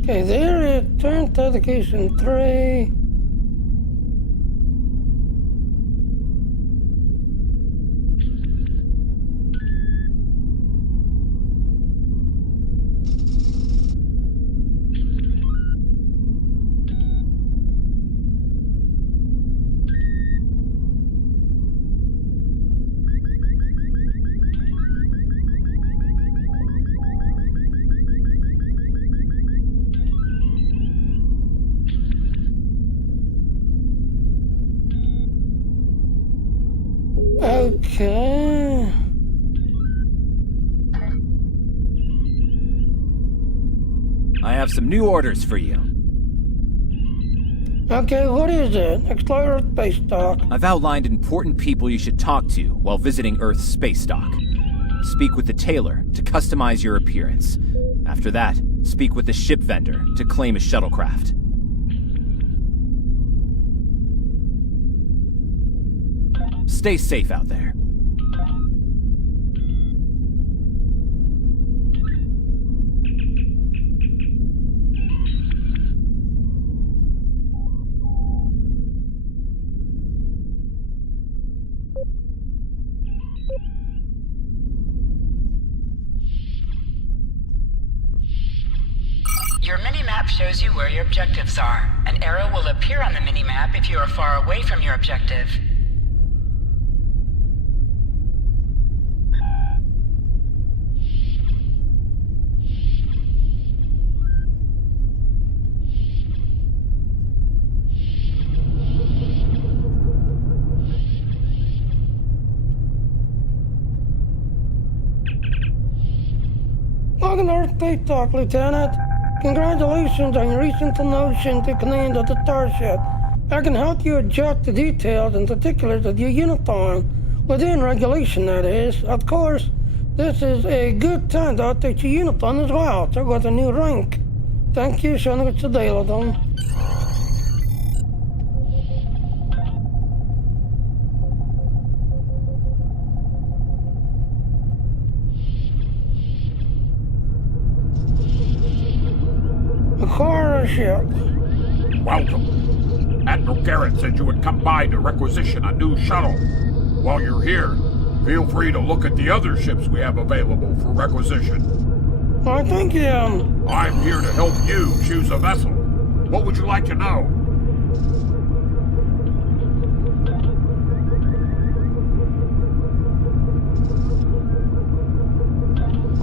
Okay, there it turned dedication 3. Okay. I have some new orders for you. Okay, what is it? Explore Earth space dock. I've outlined important people you should talk to while visiting Earth's space dock. Speak with the tailor to customize your appearance. After that, speak with the ship vendor to claim a shuttlecraft. Stay safe out there. Your mini-map shows you where your objectives are. An arrow will appear on the mini-map if you are far away from your objective. Welcome to Earth Space Dock, Lieutenant. Congratulations on your recent promotion to command of the starship. I can help you adjust the details and particulars of your uniform, within regulation, that is. Of course, this is a good time to update your uniform as well, so with a new rank. Thank you, showing it's available. Acquire a ship. Welcome. Admiral Garrett said you would come by to requisition a new shuttle. While you're here, feel free to look at the other ships we have available for requisition. Why, thank you. I'm here to help you choose a vessel. What would you like to know?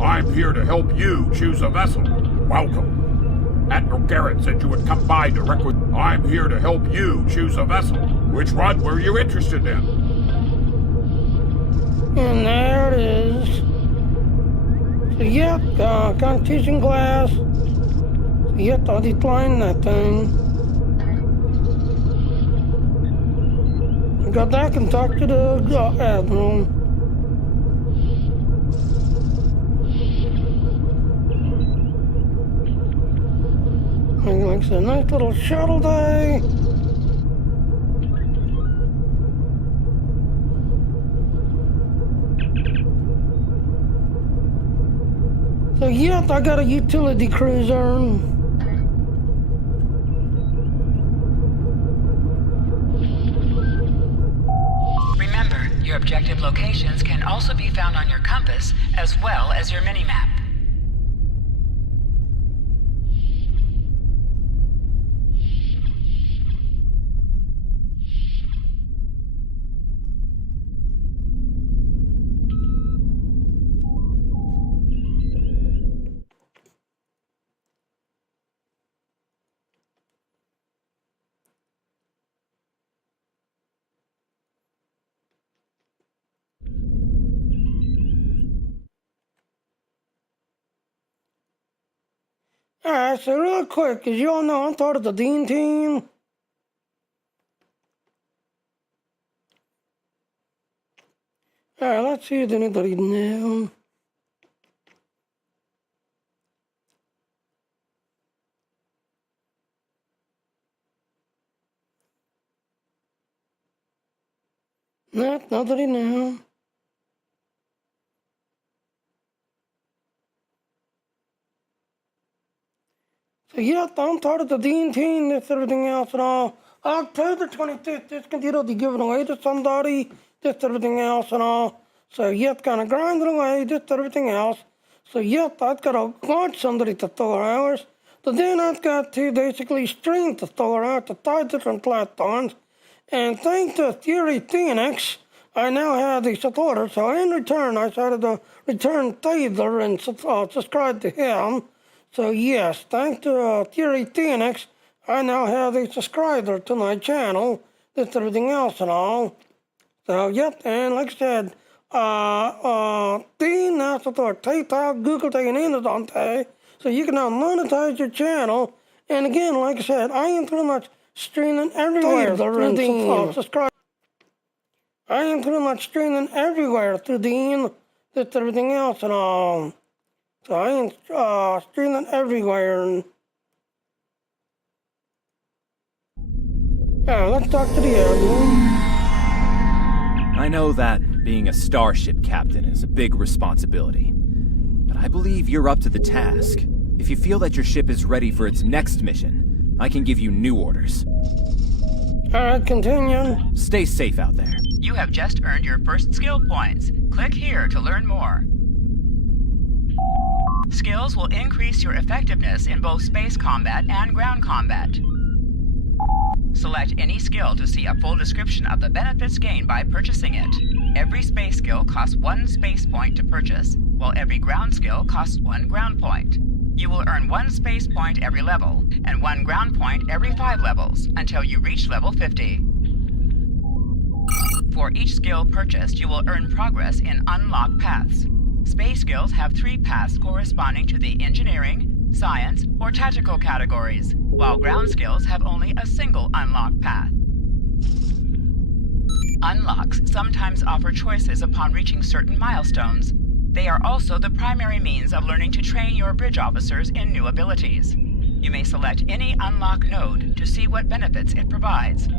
I'm here to help you choose a vessel. Welcome. Admiral Garrett said you would come by to I'm here to help you choose a vessel. Which one were you interested in? And there it is. So yep, competition class. So yep, I'll decline that thing. Got back and talked to the Admiral. Like it's a nice little shuttle day. So yep, I got a utility cruiser. Your objective locations can also be found on your compass, as well as your minimap. Alright, so real quick, as you all know, I'm part of the Dean team. Alright, let's see if anybody knew. Nope, nobody knew. So yeah, I'm part of the Dean team, this everything else and all. October 25th, this computer will be given away to somebody, this everything else and all. So yet gonna grind it away, this everything else. So yet I've got to launch somebody to 4 hours. But then I've got to basically stream to 4 hours to 5 different platforms. And thanks to Theory Phoenix, I now have the supporter. So in return, I started to return favor and subscribe to him. So yes, thanks to Theory Phoenix, I now have a subscriber to my channel, this everything else and all. So yep, and like I said, Dean now support PayPal, Google Pay, and Amazon Pay, so you can now monetize your channel. And again, like I said, I am pretty much streaming everywhere through Dean. Subscribe. I am pretty much streaming everywhere through Dean, this everything else and all. So I am streaming everywhere. Yeah, let's talk to the airman. I know that being a starship captain is a big responsibility, but I believe you're up to the task. If you feel that your ship is ready for its next mission, I can give you new orders. Alright, continue. Stay safe out there. You have just earned your first skill points. Click here to learn more. Skills will increase your effectiveness in both space combat and ground combat. Select any skill to see a full description of the benefits gained by purchasing it. Every space skill costs 1 space point to purchase, while every ground skill costs 1 ground point. You will earn 1 space point every level, and 1 ground point every 5 levels, until you reach level 50. For each skill purchased, you will earn progress in unlocked paths. Space skills have 3 paths corresponding to the engineering, science, or tactical categories, while ground skills have only a single unlocked path. Unlocks sometimes offer choices upon reaching certain milestones. They are also the primary means of learning to train your bridge officers in new abilities. You may select any unlock node to see what benefits it provides.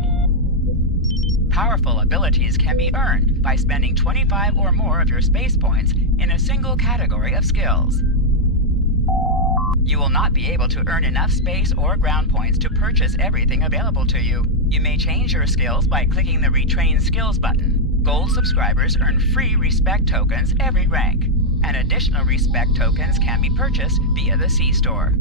Powerful abilities can be earned by spending 25 or more of your space points in a single category of skills. You will not be able to earn enough space or ground points to purchase everything available to you. You may change your skills by clicking the Retrain Skills button. Gold subscribers earn free respect tokens every rank, and additional respect tokens can be purchased via the C-Store.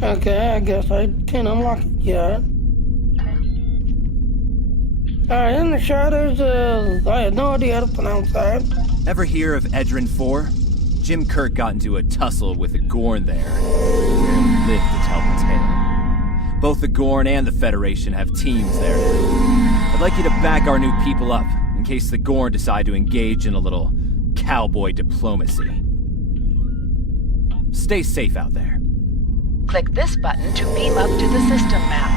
Okay, I guess I can't unlock it yet. Alright, in the shadows, I had no idea how to pronounce that. Ever hear of Edrin 4? Jim Kirk got into a tussle with the Gorn there. Barely lived to tell the tale. Both the Gorn and the Federation have teams there now. I'd like you to back our new people up, in case the Gorn decide to engage in a little cowboy diplomacy. Stay safe out there. Click this button to beam up to the system map.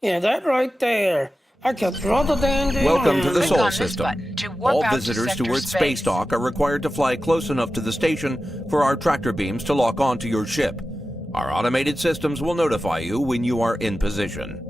Yeah, that right there. I kept rhododendron. Welcome to the Click Sol on this system. button to warp All out to visitors sector towards space. space dock are required to fly close enough to the station for our tractor beams to lock onto your ship. Our automated systems will notify you when you are in position.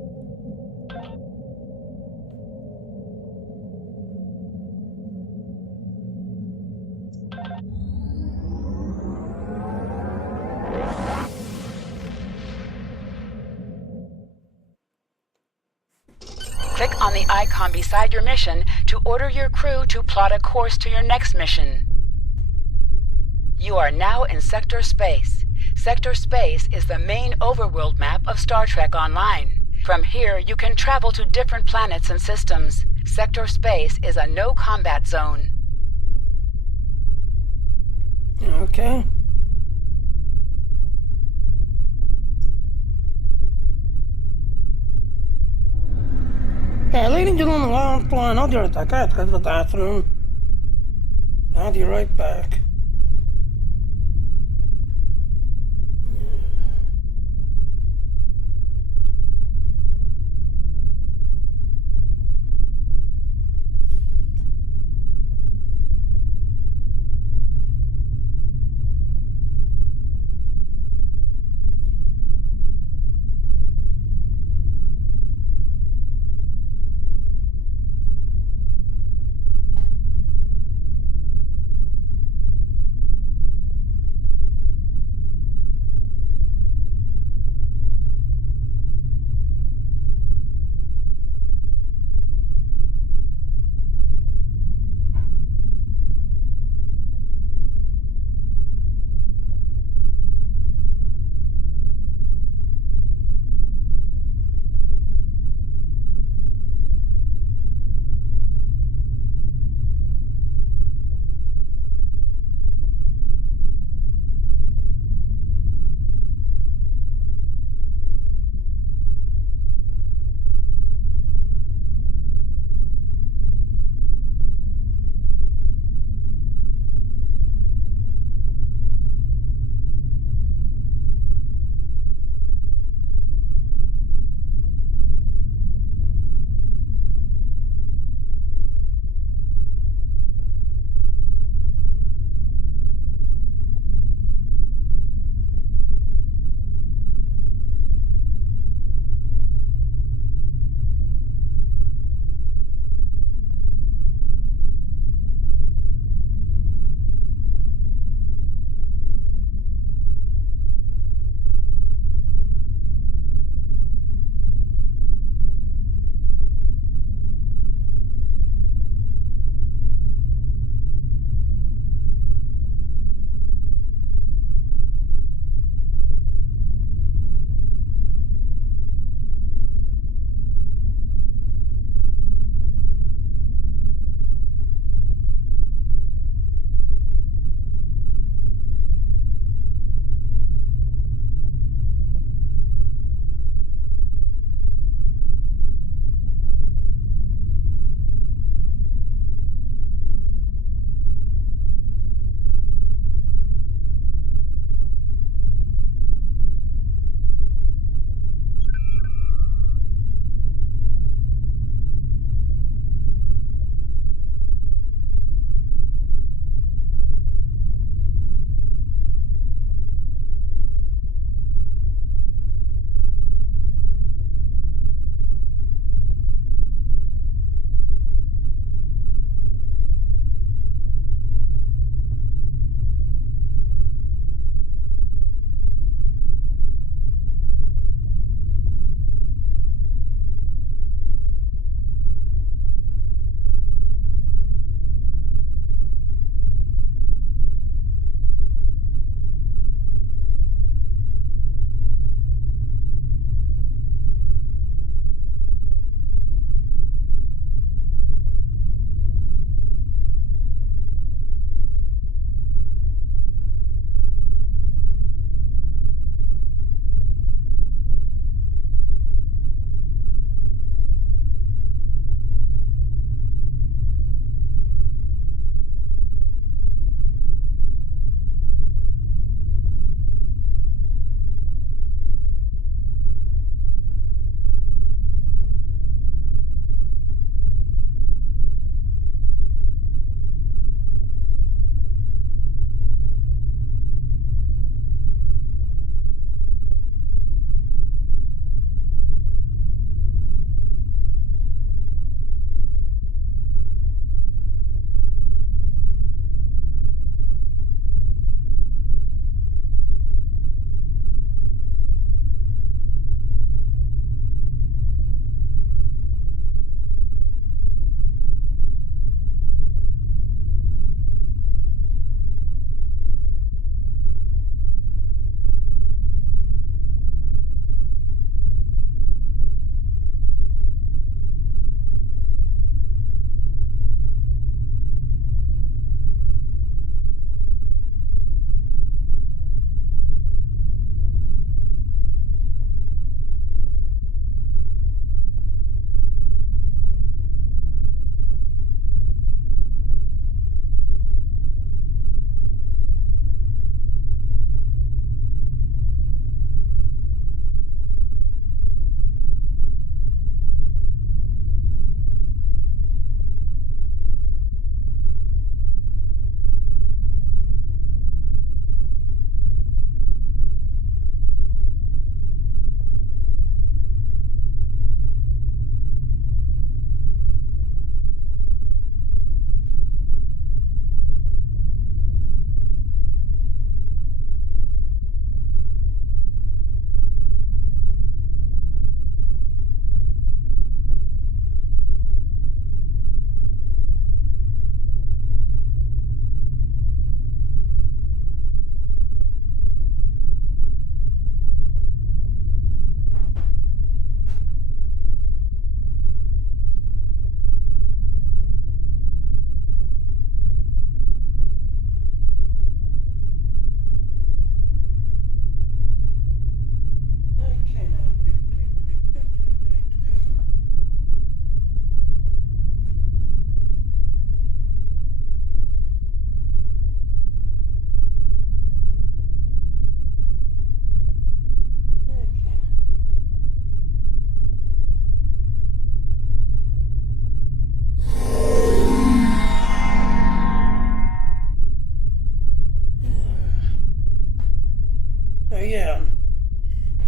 Click on the icon beside your mission to order your crew to plot a course to your next mission. You are now in Sector Space. Sector Space is the main overworld map of Star Trek Online. From here, you can travel to different planets and systems. Sector Space is a no-combat zone. Okay. Ladies and gentlemen, I'm flying. I'll be right back. I have to go to the bathroom. I'll be right back.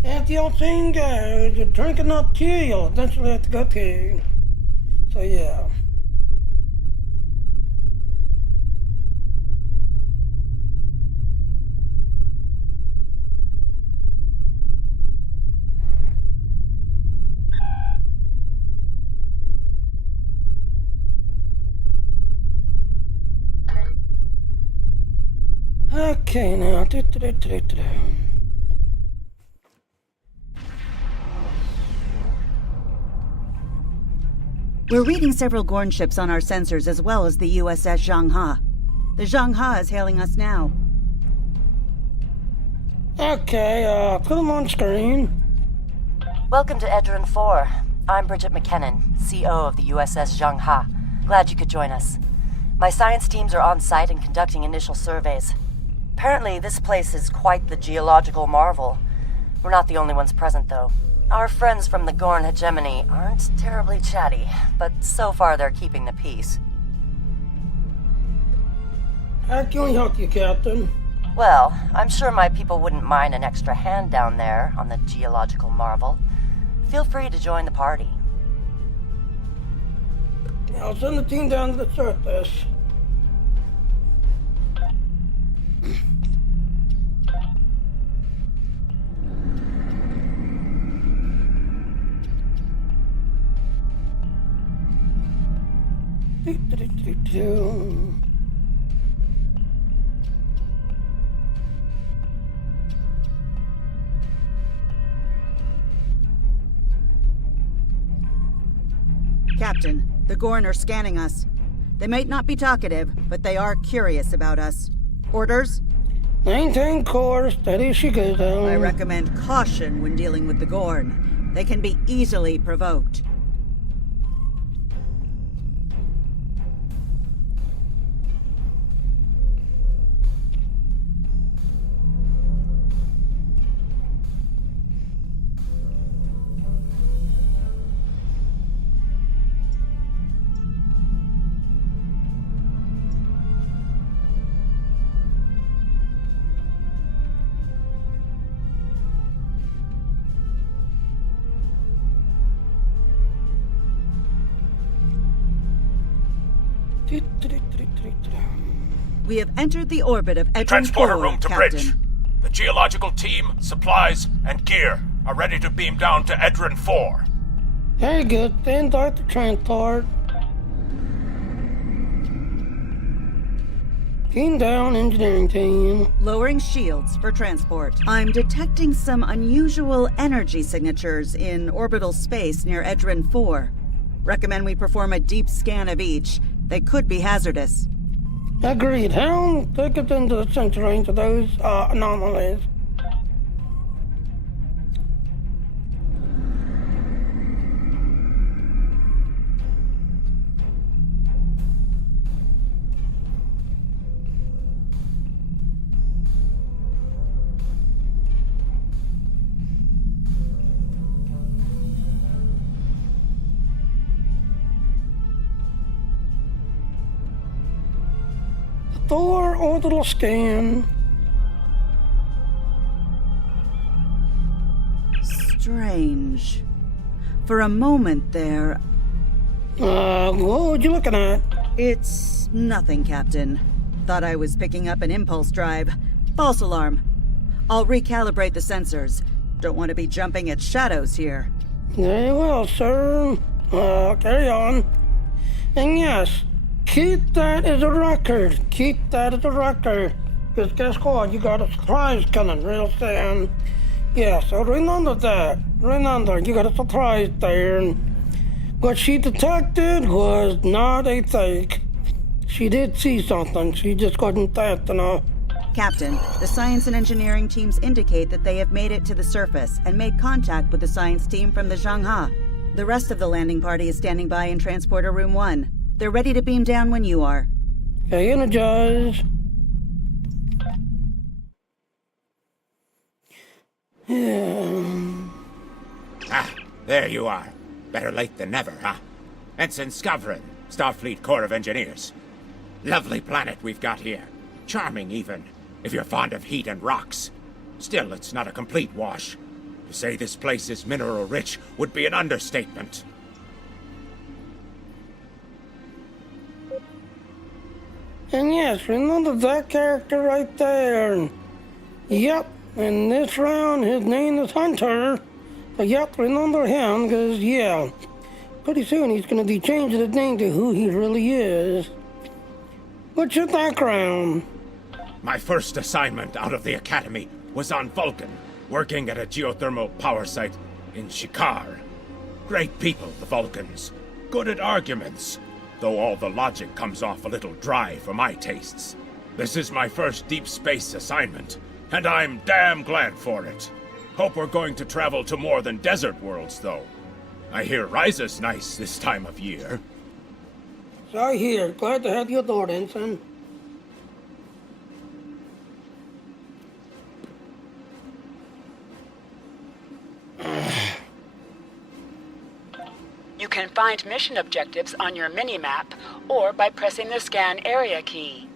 At the old saying goes, you drink enough tea, you'll eventually have to go pee. So yeah. Okay, now. We're reading several Gorn ships on our sensors as well as the USS Zhanghe. The Zhanghe is hailing us now. Okay, put them on screen. Welcome to Edrin 4. I'm Bridget McKinnon, CO of the USS Zhanghe. Glad you could join us. My science teams are on site and conducting initial surveys. Apparently, this place is quite the geological marvel. We're not the only ones present, though. Our friends from the Gorn hegemony aren't terribly chatty, but so far they're keeping the peace. How can we help you, Captain? Well, I'm sure my people wouldn't mind an extra hand down there on the geological marvel. Feel free to join the party. I'll send the team down to the surface. Captain, the Gorn are scanning us. They might not be talkative, but they are curious about us. Orders? Maintain course, steady she goes down. I recommend caution when dealing with the Gorn. They can be easily provoked. We have entered the orbit of Edrin Transporter 4, room to Captain. bridge. The geological team, supplies, and gear are ready to beam down to Edrin 4. Very good. Then start the transport. Beam down, engineering team. Lowering shields for transport. I'm detecting some unusual energy signatures in orbital space near Edrin 4. Recommend we perform a deep scan of each. They could be hazardous. Agreed. Helm, take us into the sensor range of those anomalies. Thor orbital scan. Strange. For a moment there... what were you looking at? It's nothing, Captain. Thought I was picking up an impulse drive. False alarm. I'll recalibrate the sensors. Don't want to be jumping at shadows here. Very well, sir. Carry on. And yes, keep that as a record. Keep that as a record. Because guess what? You got a surprise coming real soon. Yeah, so remember that. Remember, you got a surprise there. And what she detected was not a fake. She did see something. She just wasn't fast enough. Captain, the science and engineering teams indicate that they have made it to the surface and made contact with the science team from the Zhanghe. The rest of the landing party is standing by in Transporter Room 1. They're ready to beam down when you are. Okay, energize. Ah, there you are. Better late than never, huh? Ensign Skavrin, Starfleet Corps of Engineers. Lovely planet we've got here. Charming, even, if you're fond of heat and rocks. Still, it's not a complete wash. To say this place is mineral rich would be an understatement. And yes, remember that character right there. Yep, in this round his name is Hunter. But yep, remember him, because yeah, pretty soon he's going to be changing his name to who he really is. What's your background? My first assignment out of the academy was on Vulcan, working at a geothermal power site in Shikar. Great people, the Vulcans. Good at arguments, though all the logic comes off a little dry for my tastes. This is my first deep space assignment, and I'm damn glad for it. Hope we're going to travel to more than desert worlds, though. I hear Ryza's nice this time of year. So here, glad to have you aboard, Ensign. You can find mission objectives on your mini-map or by pressing the Scan Area key.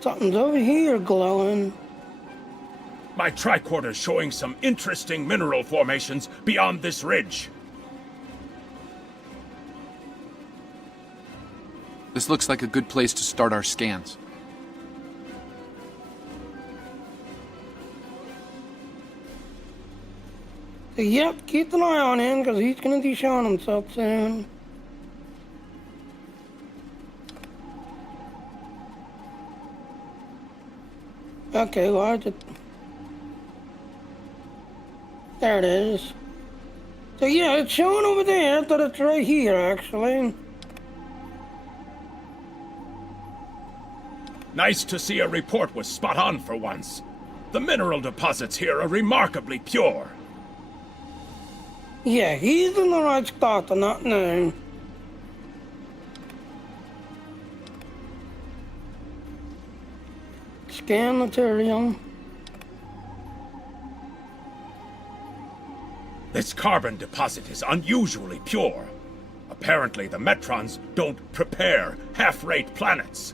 Something's over here glowing. My tricorder's showing some interesting mineral formations beyond this ridge. This looks like a good place to start our scans. Yep, keep an eye on him, because he's going to be showing himself soon. Okay, well, I just... There it is. So yeah, it's showing over there that it's right here, actually. Nice to see a report was spot on for once. The mineral deposits here are remarkably pure. Yeah, he's in the right spot to not know. Scan material. This carbon deposit is unusually pure. Apparently the Metrons don't prepare half-rate planets.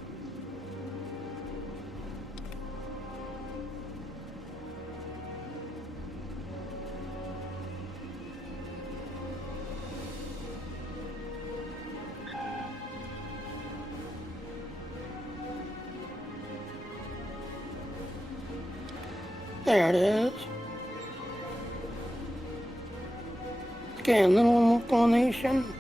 There it is. Scan little inclination.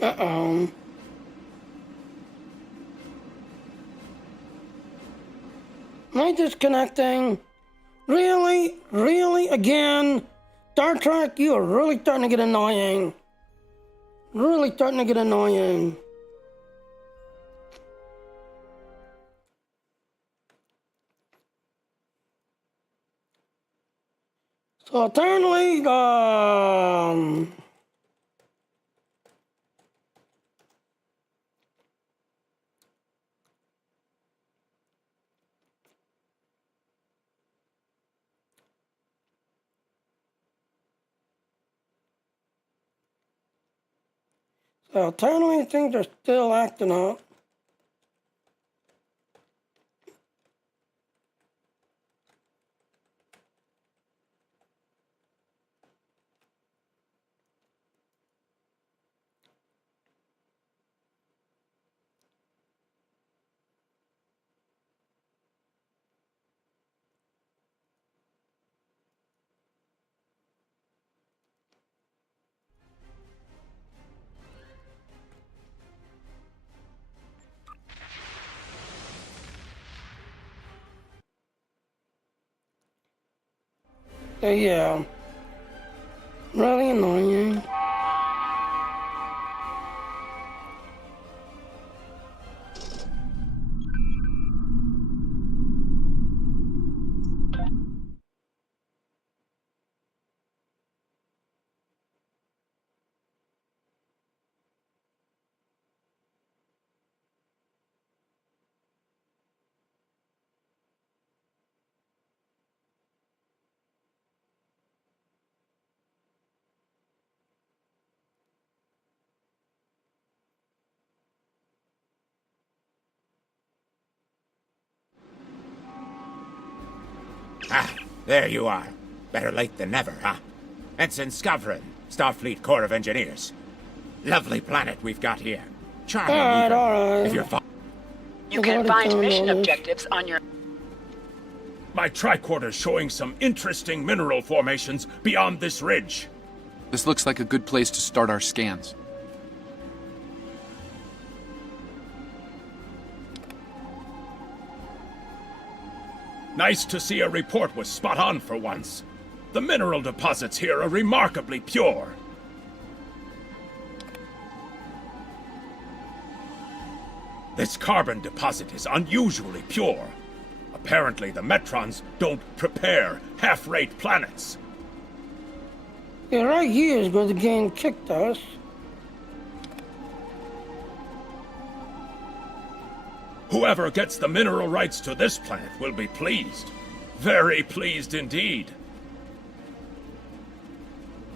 Uh-oh. Am I disconnecting? Really? Really? Again? Star Trek, you are really starting to get annoying. Really starting to get annoying. So apparently, things are still acting up. So yeah, really annoying. Ah, there you are. Better late than never, huh? Ensign Skavrin, Starfleet Corps of Engineers. Lovely planet we've got here. Charming even, alright. if you're You can find mission objectives on your... My tricorder's showing some interesting mineral formations beyond this ridge. This looks like a good place to start our scans. Nice to see a report was spot on for once. The mineral deposits here are remarkably pure. This carbon deposit is unusually pure. Apparently the Metrons don't prepare half-rate planets. Yeah, right here is where the game kicked us. Whoever gets the mineral rights to this planet will be pleased. Very pleased indeed.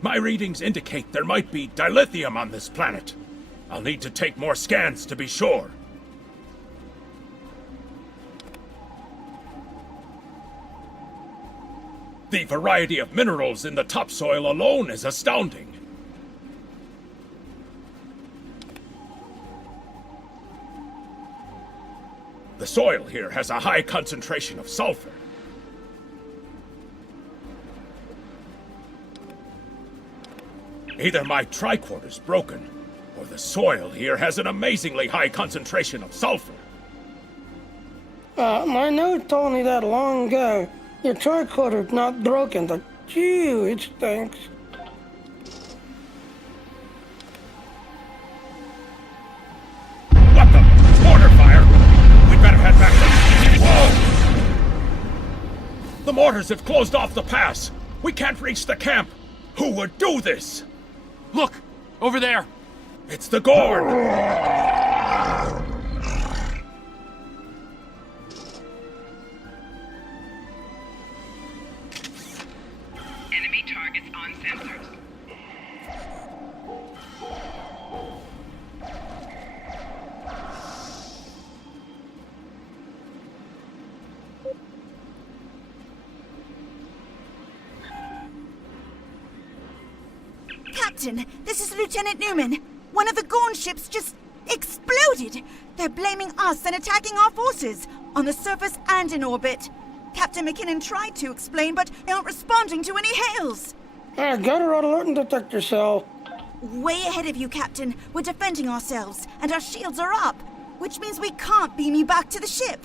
My readings indicate there might be dilithium on this planet. I'll need to take more scans to be sure. The variety of minerals in the topsoil alone is astounding. The soil here has a high concentration of sulfur. Either my tricorder's broken, or the soil here has an amazingly high concentration of sulfur. My note told me that long ago. Your tricorder's not broken, but phew, it stinks. What the? Mortar fire! We'd better head back to... Whoa! The mortars have closed off the pass. We can't reach the camp. Who would do this? Look! Over there! It's the Gorn! Enemy targets on sensors. Captain, this is Lieutenant Newman. One of the Gorn ships just exploded. They're blaming us and attacking our forces, on the surface and in orbit. Captain McKinnon tried to explain, but they aren't responding to any hails. Got her on alert and detector cell. Way ahead of you, Captain. We're defending ourselves, and our shields are up, which means we can't beam you back to the ship.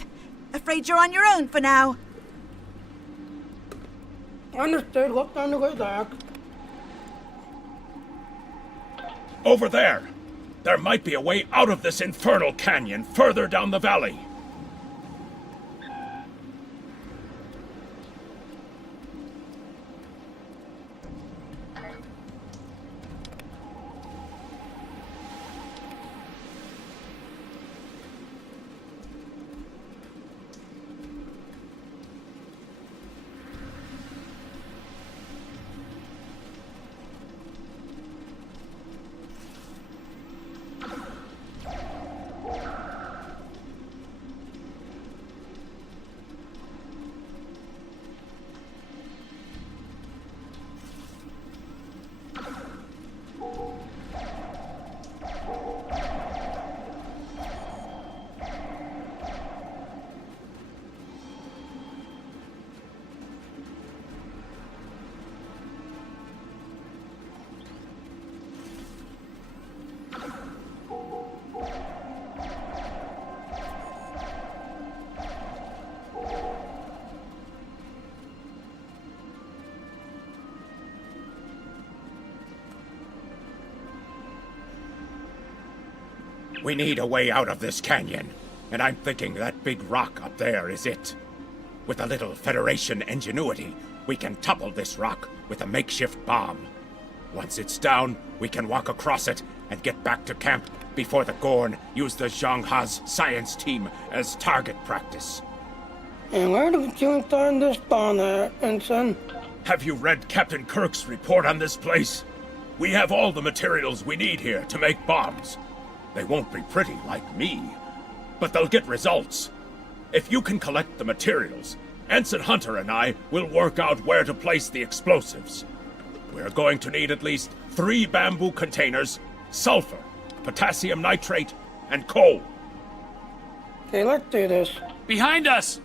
Afraid you're on your own for now. Understood. Look on the way back. Over there! There might be a way out of this infernal canyon further down the valley. We need a way out of this canyon, and I'm thinking that big rock up there is it. With a little Federation ingenuity, we can topple this rock with a makeshift bomb. Once it's down, we can walk across it and get back to camp before the Gorn use the Zhang Ha's science team as target practice. And where did you find this bomb at, Ensign? Have you read Captain Kirk's report on this place? We have all the materials we need here to make bombs. They won't be pretty like me, but they'll get results. If you can collect the materials, Ensign Hunter and I will work out where to place the explosives. We're going to need at least 3 bamboo containers, sulfur, potassium nitrate, and coal. Okay, let's do this. Behind us!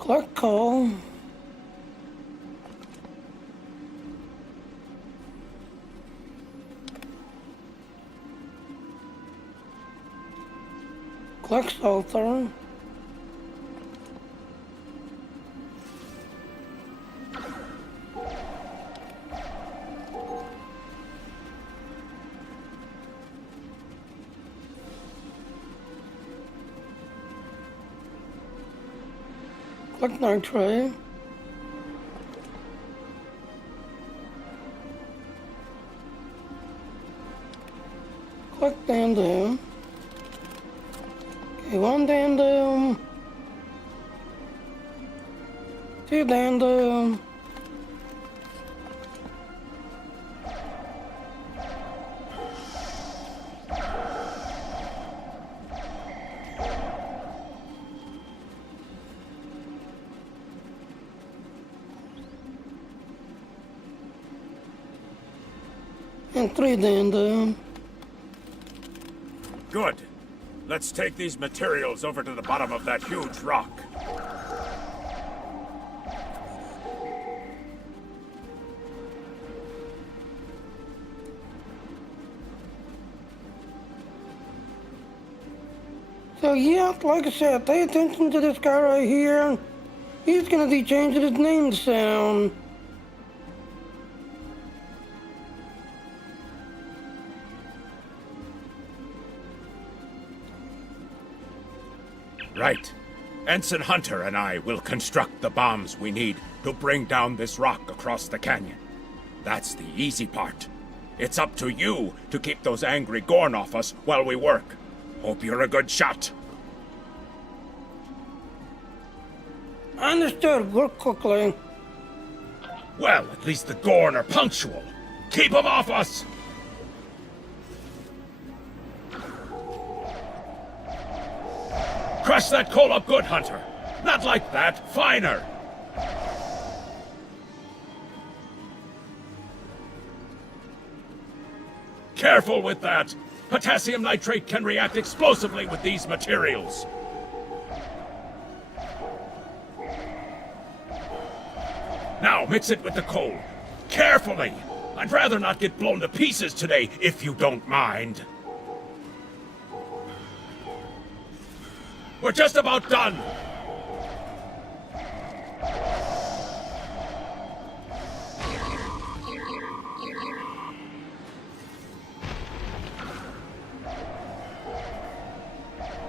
Collect coal. Collect sulfur. Collect nitrate. Collect dandelion. Okay, 1 dandelion. 2 dandelion. And 3 dandelion. Good. Let's take these materials over to the bottom of that huge rock. So yeah, like I said, pay attention to this guy right here. He's gonna be changing his name soon. Right. Ensign Hunter and I will construct the bombs we need to bring down this rock across the canyon. That's the easy part. It's up to you to keep those angry Gorn off us while we work. Hope you're a good shot. Understood. Work quickly. Well, at least the Gorn are punctual. Keep them off us! Crush that coal up good, Hunter. Not like that. Finer. Careful with that. Potassium nitrate can react explosively with these materials. Now mix it with the coal. Carefully. I'd rather not get blown to pieces today, if you don't mind. We're just about done.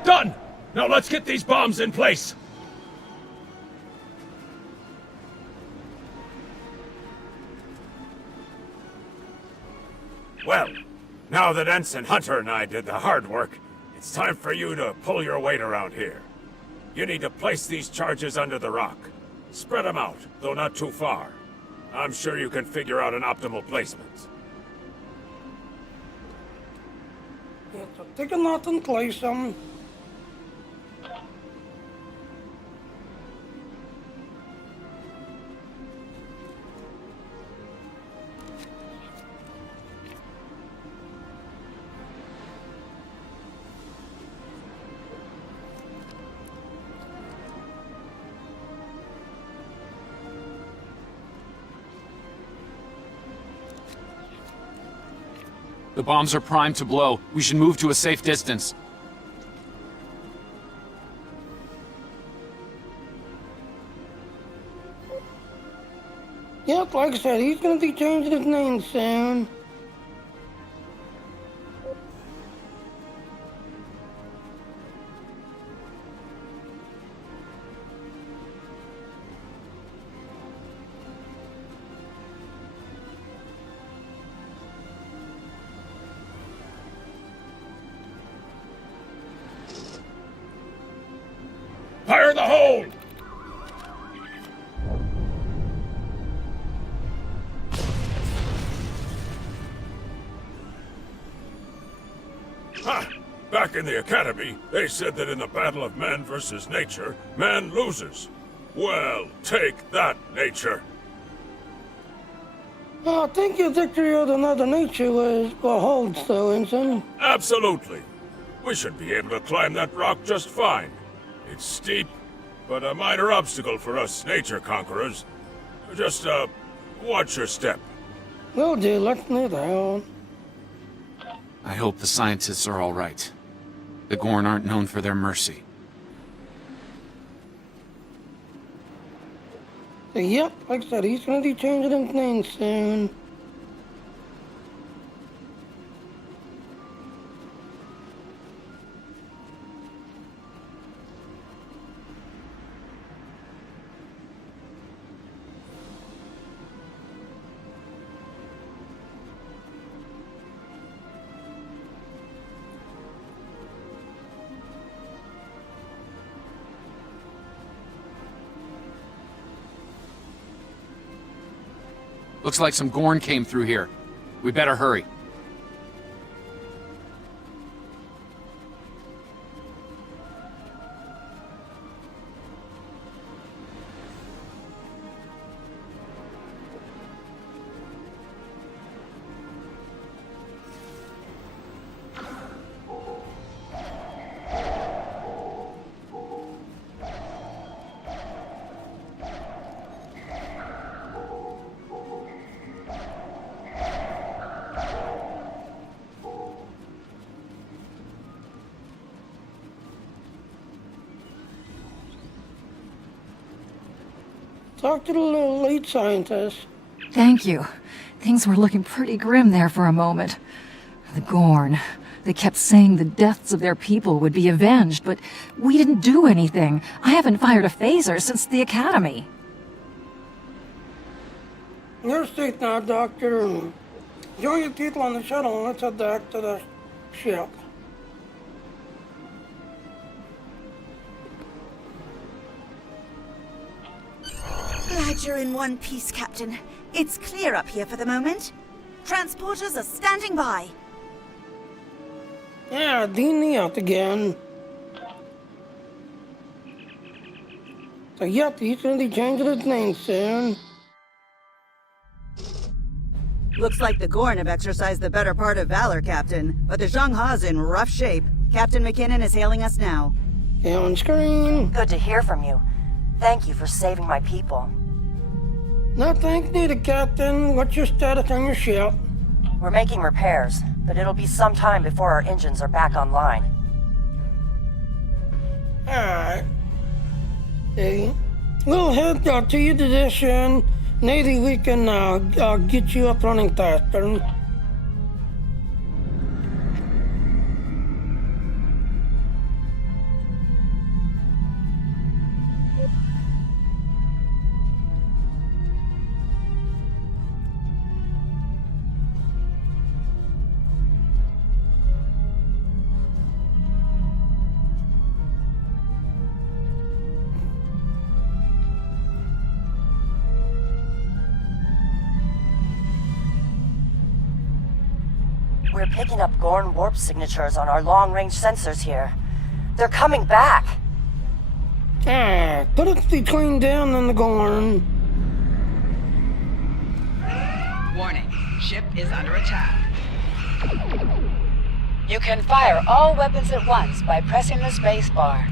Done! Now let's get these bombs in place. Well, now that Ensign Hunter and I did the hard work, it's time for you to pull your weight around here. You need to place these charges under the rock. Spread them out, though not too far. I'm sure you can figure out an optimal placement. Yeah, so take a knot and place them. The bombs are primed to blow. We should move to a safe distance. Yep, like I said, he's gonna be changing his name soon. Ha! Back in the Academy, they said that in the battle of man versus nature, man loses. Well, take that, nature. I think your victory over Mother Nature will hold, though, Ensign. Absolutely. We should be able to climb that rock just fine. It's steep, but a minor obstacle for us nature conquerors. Just, watch your step. Will do, let's move down. I hope the scientists are all right. The Gorn aren't known for their mercy. Yep, like I said, he's gonna be changing his name soon. Looks like some Gorn came through here. We better hurry. Talk to the little lead scientist. Thank you. Things were looking pretty grim there for a moment. The Gorn. They kept saying the deaths of their people would be avenged, but we didn't do anything. I haven't fired a phaser since the Academy. You're safe now, Doctor. Join your people on the shuttle and let's head back to the ship. Glad you're in one piece, Captain. It's clear up here for the moment. Transporters are standing by. Yeah, Dean out again. So yep, he's gonna be changing his name soon. Looks like the Gorn have exercised the better part of valor, Captain. But the Zhangha's in rough shape. Captain McKinnon is hailing us now. Yeah, on screen. Good to hear from you. Thank you for saving my people. No thanks needed, Captain. What's your status on your ship? We're making repairs, but it'll be some time before our engines are back online. Alright. See? We'll head to your position. Maybe we can get you up running faster. We're picking up Gorn warp signatures on our long-range sensors here. They're coming back! Put it between them and the Gorn. Warning, ship is under attack. You can fire all weapons at once by pressing the space bar.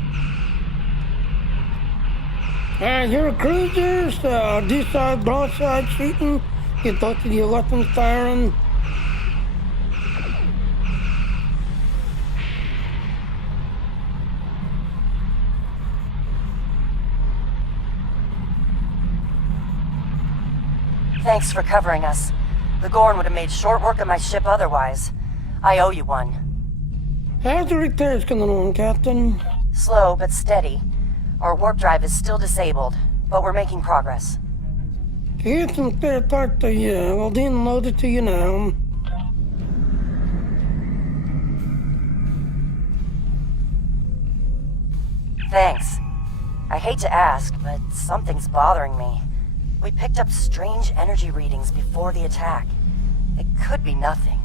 Your cruisers, decide broadside shooting. Get both of your weapons firing. Thanks for covering us. The Gorn would have made short work of my ship otherwise. I owe you one. How's the repairs coming on, Captain? Slow but steady. Our warp drive is still disabled, but we're making progress. Here's some spare parts to you. We'll then load it to you now. Thanks. I hate to ask, but something's bothering me. We picked up strange energy readings before the attack. It could be nothing.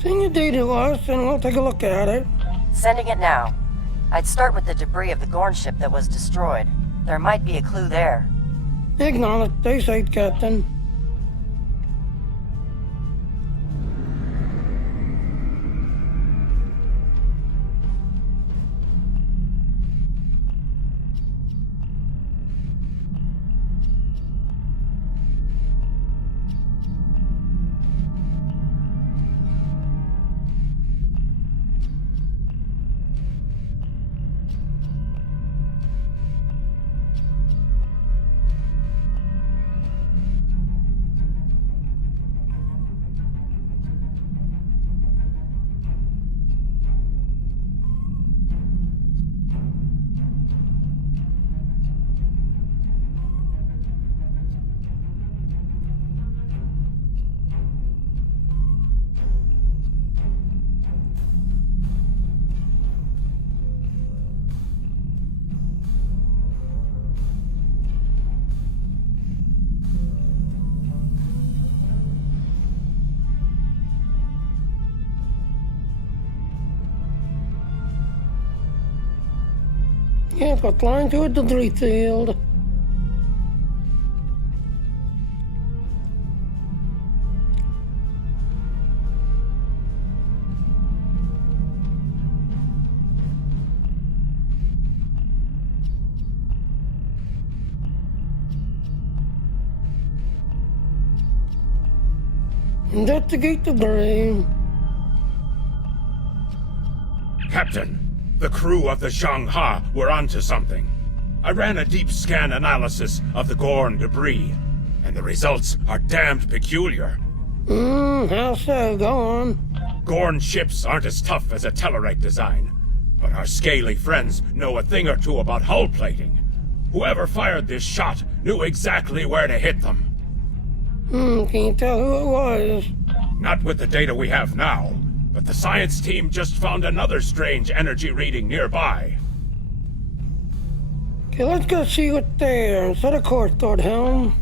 Send your data to us and we'll take a look at it. Sending it now. I'd start with the debris of the Gorn ship that was destroyed. There might be a clue there. Acknowledge. Stay safe, Captain. Yeah, got line to a debris field. Investigate debris. Captain, the crew of the Zhang-Ha were onto something. I ran a deep scan analysis of the Gorn debris, and the results are damned peculiar. How so? Go on. Gorn ships aren't as tough as a Tellarite design, but our scaly friends know a thing or two about hull plating. Whoever fired this shot knew exactly where to hit them. Can you tell who it was? Not with the data we have now, but the science team just found another strange energy reading nearby. Okay, let's go see what's there and set a course toward Helm.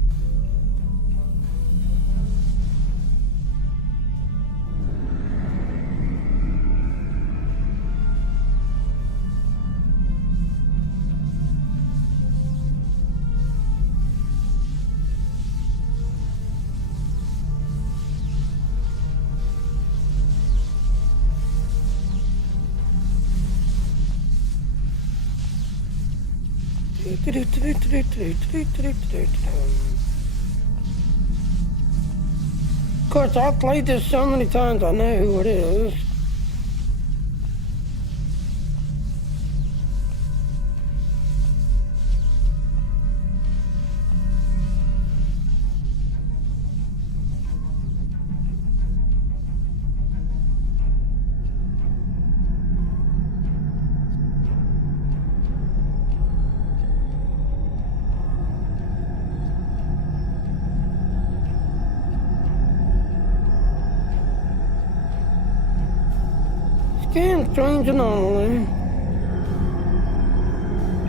Of course, I've played this so many times, I know who it is. Scan strange anomaly.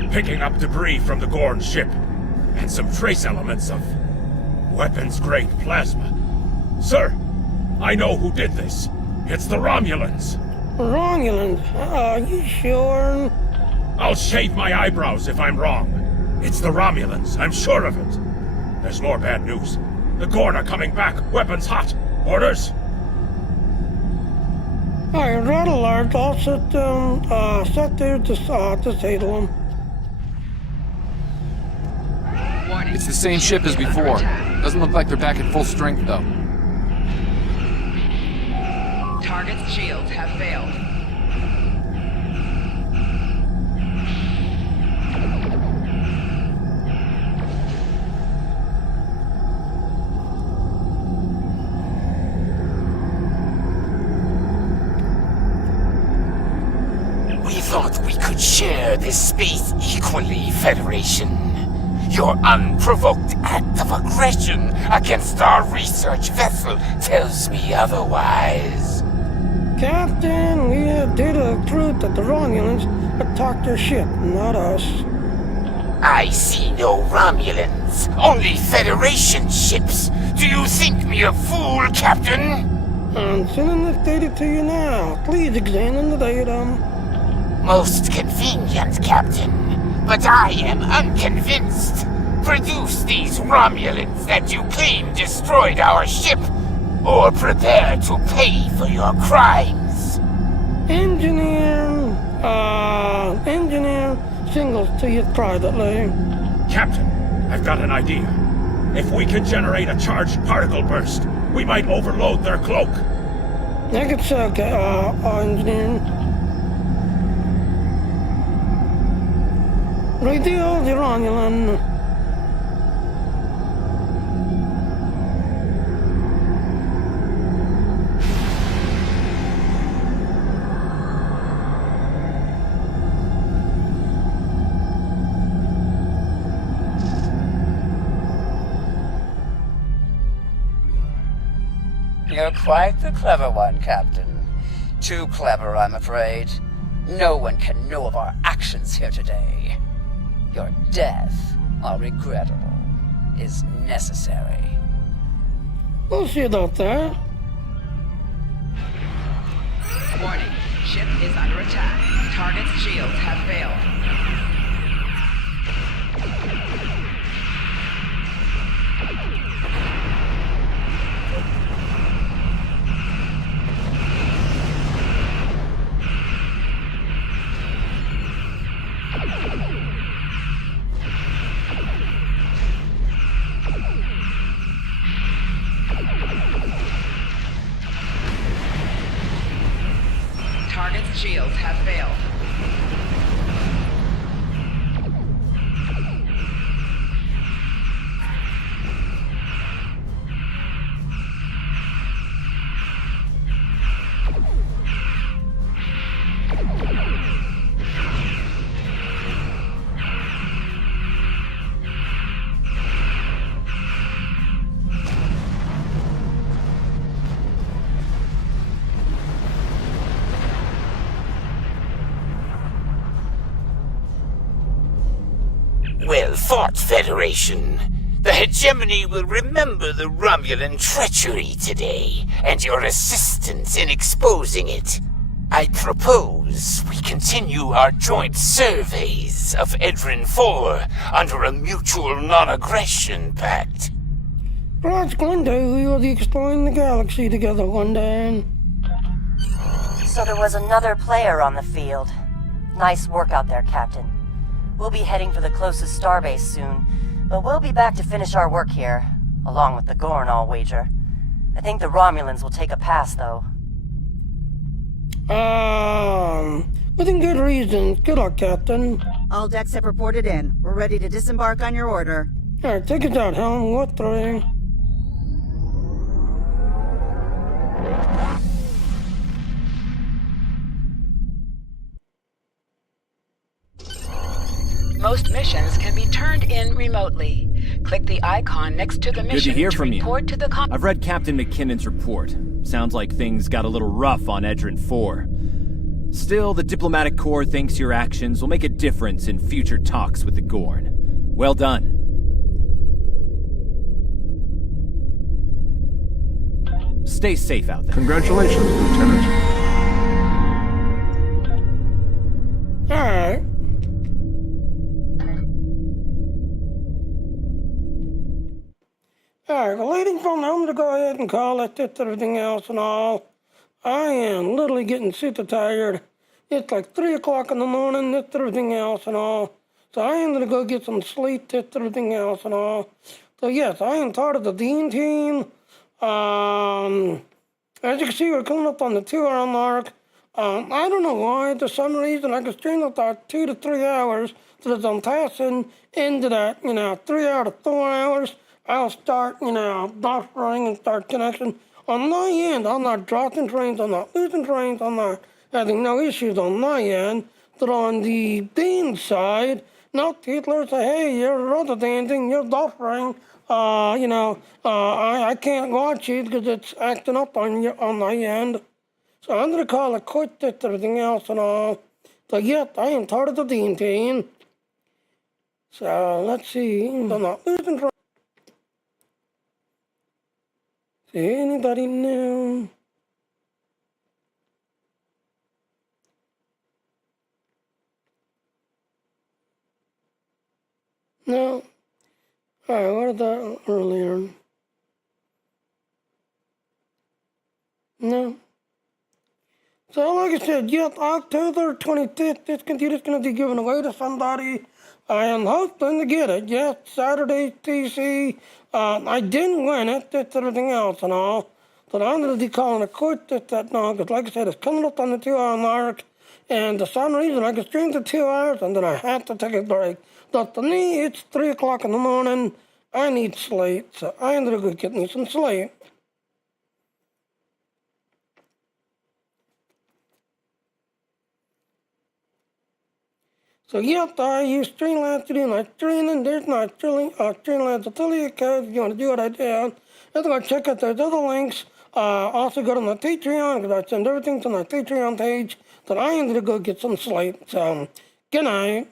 Picking up debris from the Gorn ship, and some trace elements of weapons-grade plasma. Sir, I know who did this. It's the Romulans. Romulans? Are you sure? I'll shave my eyebrows if I'm wrong. It's the Romulans, I'm sure of it. There's more bad news. The Gorn are coming back, weapons hot. Orders? Alright, red alert. I'll set there to disable them. It's the same ship as before. Doesn't look like they're back at full strength, though. Target's shields have failed. We thought we could share this space equally, Federation. Your unprovoked act of aggression against our research vessel tells me otherwise. Captain, we have data proof that the Romulans attacked their ship, not us. I see no Romulans, only Federation ships. Do you think me a fool, Captain? I'm sending this data to you now. Please examine the data. Most convenient, Captain. But I am unconvinced. Produce these Romulans that you claim destroyed our ship, or prepare to pay for your crimes. Engineer, singles to you privately. Captain, I've got an idea. If we can generate a charged particle burst, we might overload their cloak. I could say, okay, engineer. Radio the Romulan. You're quite the clever one, Captain. Too clever, I'm afraid. No one can know of our actions here today. Your death, while regrettable, is necessary. We'll see about that. Warning, ship is under attack. Target's shields have failed. Target's shields have failed. Well fought, Federation. The hegemony will remember the Romulan treachery today, and your assistance in exposing it. I propose we continue our joint surveys of Edrin 4 under a mutual non-aggression pact. Perhaps one day we will be exploring the galaxy together one day. So there was another player on the field. Nice work out there, Captain. We'll be heading for the closest starbase soon, but we'll be back to finish our work here, along with the Gorn, I'll wager. I think the Romulans will take a pass, though. Within good reasons. Good luck, Captain. All decks have reported in. We're ready to disembark on your order. Alright, take it out, Helm. What three? Most missions can be turned in remotely. Click the icon next to the Good mission to hear from you. report to the I've read Captain McKinnon's report. Sounds like things got a little rough on Edrin 4. Still, the diplomatic corps thinks your actions will make a difference in future talks with the Gorn. Well done. Stay safe out there. Congratulations, Lieutenant. Alright. Alright, we're waiting for them to go ahead and call it to everything else and all. I am literally getting super tired. It's like 3 o'clock in the morning, that's everything else and all. So I am gonna go get some sleep, that's everything else and all. So yes, I am part of the Dean team. As you can see, we're coming up on the 2-hour mark. I don't know why, for some reason, I could string up that 2 to 3 hours, so that I'm passing into that, 3 out of 4 hours. I'll start, buffering and start connection. On my end, I'm not dropping trains, I'm not losing trains, I'm not having no issues on my end. But on the Dean side, no people say, hey, you're rotating, you're buffering. I can't watch it because it's acting up on my end. So I'm going to call it quits to everything else and all. So yes, I am part of the Dean team. So let's see, I'm not losing trains. See anybody new? No. Alright, what is that earlier? No. So, like I said, yes, October 25th, this computer's going to be given away to somebody. I am hoping to get it. Yes, Saturday, TC. I didn't win it. That's everything else and all. But I'm going to be calling it quits just that now, because like I said, it's coming up on the 2-hour mark. And for some reason, I can stream for 2 hours, and then I have to take a break. But for me, it's 3 o'clock in the morning. I need sleep, so I'm going to go get me some sleep. So yep, I use Streamlabs to do my streaming. There's my Streamlabs affiliate code if you want to do what I did. And go check out those other links. Also go to my Patreon, because I send everything to my Patreon page. So I am going to go get some sleep. So, good night.